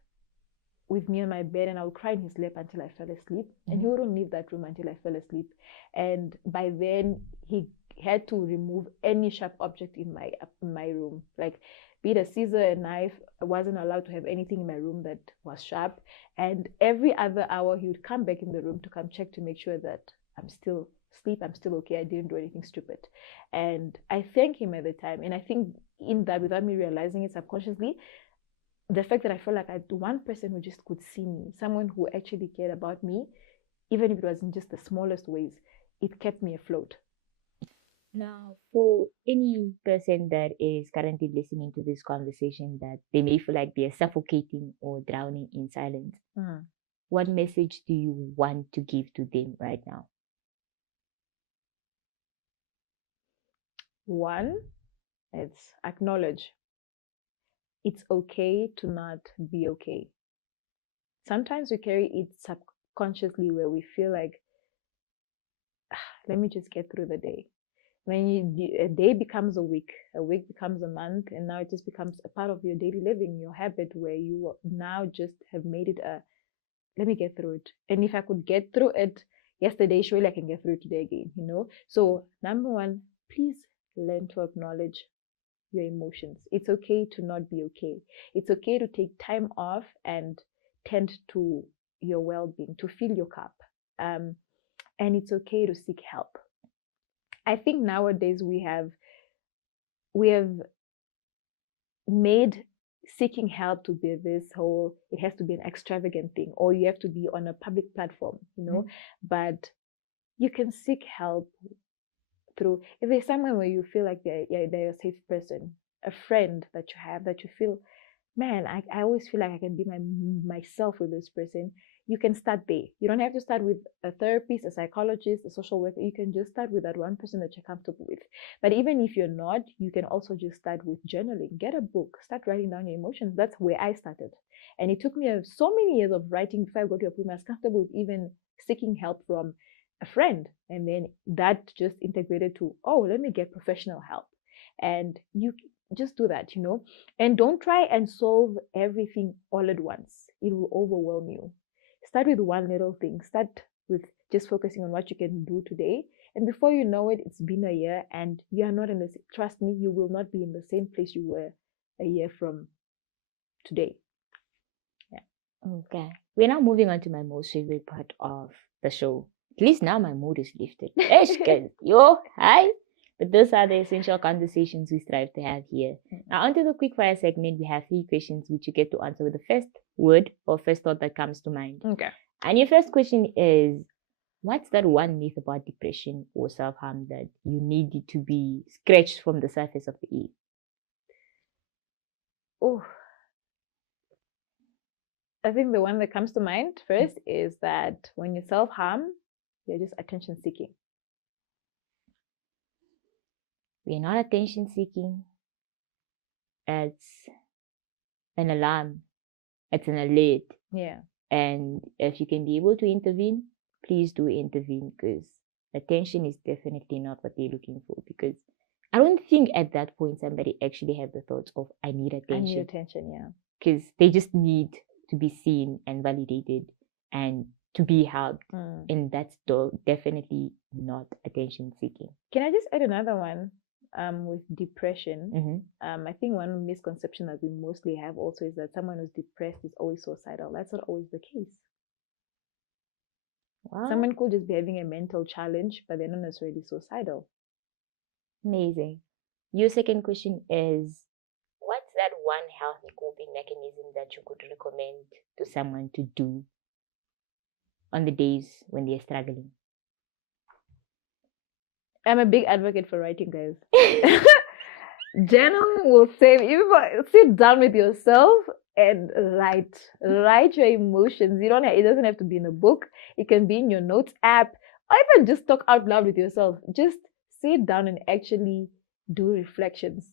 with me on my bed, and I would cry in his lap until I fell asleep. And he wouldn't leave that room until I fell asleep. And by then he had to remove any sharp object in my room, like be it a scissor, a knife. I wasn't allowed to have anything in my room that was sharp. And every other hour he would come back in the room to come check to make sure that I'm still asleep, I'm still okay, I didn't do anything stupid. And I thank him at the time. And I think in that, without me realizing it subconsciously, the fact that I felt like I had one person who just could see me, someone who actually cared about me, even if it was in just the smallest ways, it kept me afloat. Now, for any person that is currently listening to this conversation that they may feel like they're suffocating or drowning in silence, what message do you want to give to them right now? One, it's acknowledge. It's okay to not be okay. Sometimes we carry it subconsciously where we feel like, let me just get through the day. When a day becomes a week becomes a month, and now it just becomes a part of your daily living, your habit, where you now just have made it let me get through it. And if I could get through it yesterday, surely I can get through it today again, So number one, please learn to acknowledge your emotions. It's okay to not be okay. It's okay to take time off and tend to your well-being, to fill your cup. And it's okay to seek help. I think nowadays we have made seeking help to be this whole, it has to be an extravagant thing, or you have to be on a public platform, but you can seek help through, if there's someone where you feel like they're a safe person, a friend that you have, that you feel, man, I always feel like I can be myself with this person. You can start there. You don't have to start with a therapist, a psychologist, a social worker. You can just start with that one person that you're comfortable with. But even if you're not, you can also just start with journaling. Get a book. Start writing down your emotions. That's where I started. And it took me so many years of writing before I got to a point where I was comfortable with even seeking help from a friend. And then that just integrated to, let me get professional help. And you just do that, and don't try and solve everything all at once. It will overwhelm you. Start with one little thing. Start with just focusing on what you can do today. And before you know it, it's been a year, and you are not in this. Trust me, you will not be in the same place you were a year from today. Yeah. Okay. We're now moving on to my most favorite part of the show. At least now my mood is lifted. Yo, hi. But those are the essential conversations we strive to have here. Now, onto the quickfire segment, we have 3 questions which you get to answer with the first word or first thought that comes to mind. Okay. And your first question is, what's that one myth about depression or self-harm that you needed to be scratched from the surface of the earth? Oh, I think the one that comes to mind first is that when you self-harm, you're just attention seeking. We're not attention seeking. It's an alarm. It's an alert. Yeah. And if you can be able to intervene, please do intervene, because attention is definitely not what they're looking for. Because I don't think at that point somebody actually had the thoughts of, I need attention. I need attention, yeah. Because they just need to be seen and validated and to be helped. And that's definitely not attention seeking. Can I just add another one? With depression, I think one misconception that we mostly have also is that someone who's depressed is always suicidal. That's not always the case. Wow. Someone could just be having a mental challenge, but they're not necessarily suicidal. Amazing. Your second question is, what's that one healthy coping mechanism that you could recommend to someone to do on the days when they're struggling? I'm a big advocate for writing, guys. Journaling will save you. Sit down with yourself and write your emotions. It doesn't have to be in a book. It can be in your notes app, or even just talk out loud with yourself. Just sit down and actually do reflections.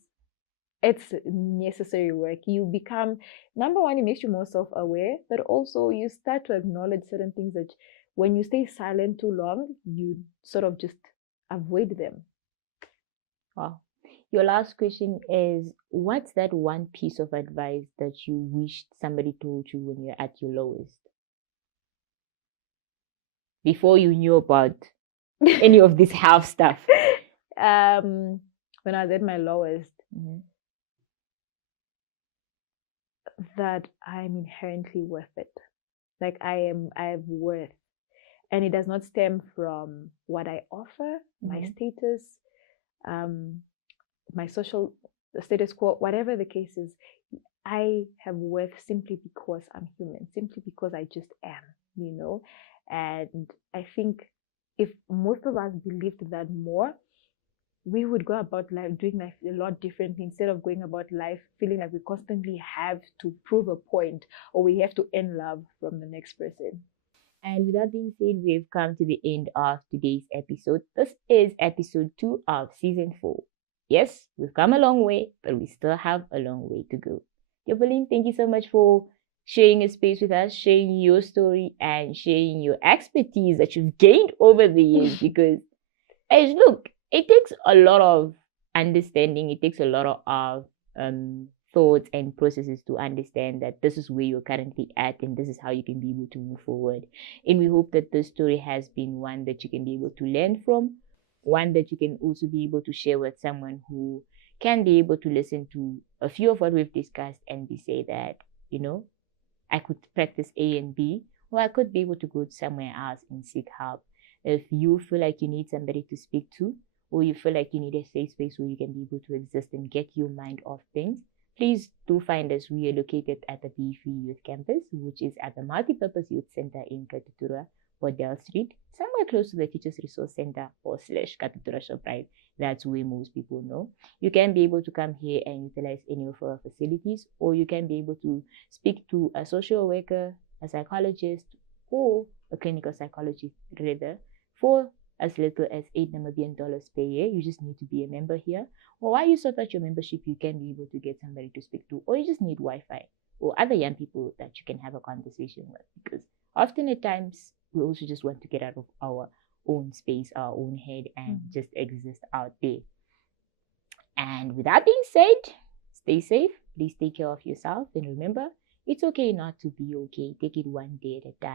It's necessary work. You become, number one, it makes you more self-aware, but also you start to acknowledge certain things that when you stay silent too long, you sort of just avoid them. Wow. Your last question is, what's that one piece of advice that you wished somebody told you when you're at your lowest? Before you knew about any of this health stuff. When I was at my lowest, that I'm inherently worth it. Like I have worth. And it does not stem from what I offer, my status, my social status quo, whatever the case is. I have worth simply because I'm human, simply because I just am, And I think if most of us believed that more, we would go about life doing life a lot differently, instead of going about life feeling like we constantly have to prove a point or we have to earn love from the next person. And with that being said, we've come to the end of today's episode. This is episode 2 of season 4. Yes, we've come a long way, but we still have a long way to go. Theopoline, thank you so much for sharing a space with us, sharing your story, and sharing your expertise that you've gained over the years. Because, look, it takes a lot of understanding. It takes a lot of thoughts and processes to understand that this is where you're currently at and this is how you can be able to move forward. And we hope that this story has been one that you can be able to learn from, one that you can also be able to share with someone who can be able to listen to a few of what we've discussed and be say that, I could practice A and B, or I could be able to go somewhere else and seek help. If you feel like you need somebody to speak to, or you feel like you need a safe space where you can be able to exist and get your mind off things, please do find us. We are located at the B3 Youth Campus, which is at the Multipurpose Youth Center in Katutura, Bordell Street, somewhere close to the Teachers Resource Center or / Katutura ShopRite. That's where most people know. You can be able to come here and utilize any of our facilities, or you can be able to speak to a social worker, a psychologist, or a clinical psychologist rather, for as little as $8 per year. You just need to be a member here. Or while you sort out your membership, you can be able to get somebody to speak to, or you just need Wi-Fi or other young people that you can have a conversation with. Because often at times, we also just want to get out of our own space, our own head, and just exist out there. And with that being said, stay safe. Please take care of yourself. And remember, it's okay not to be okay. Take it one day at a time.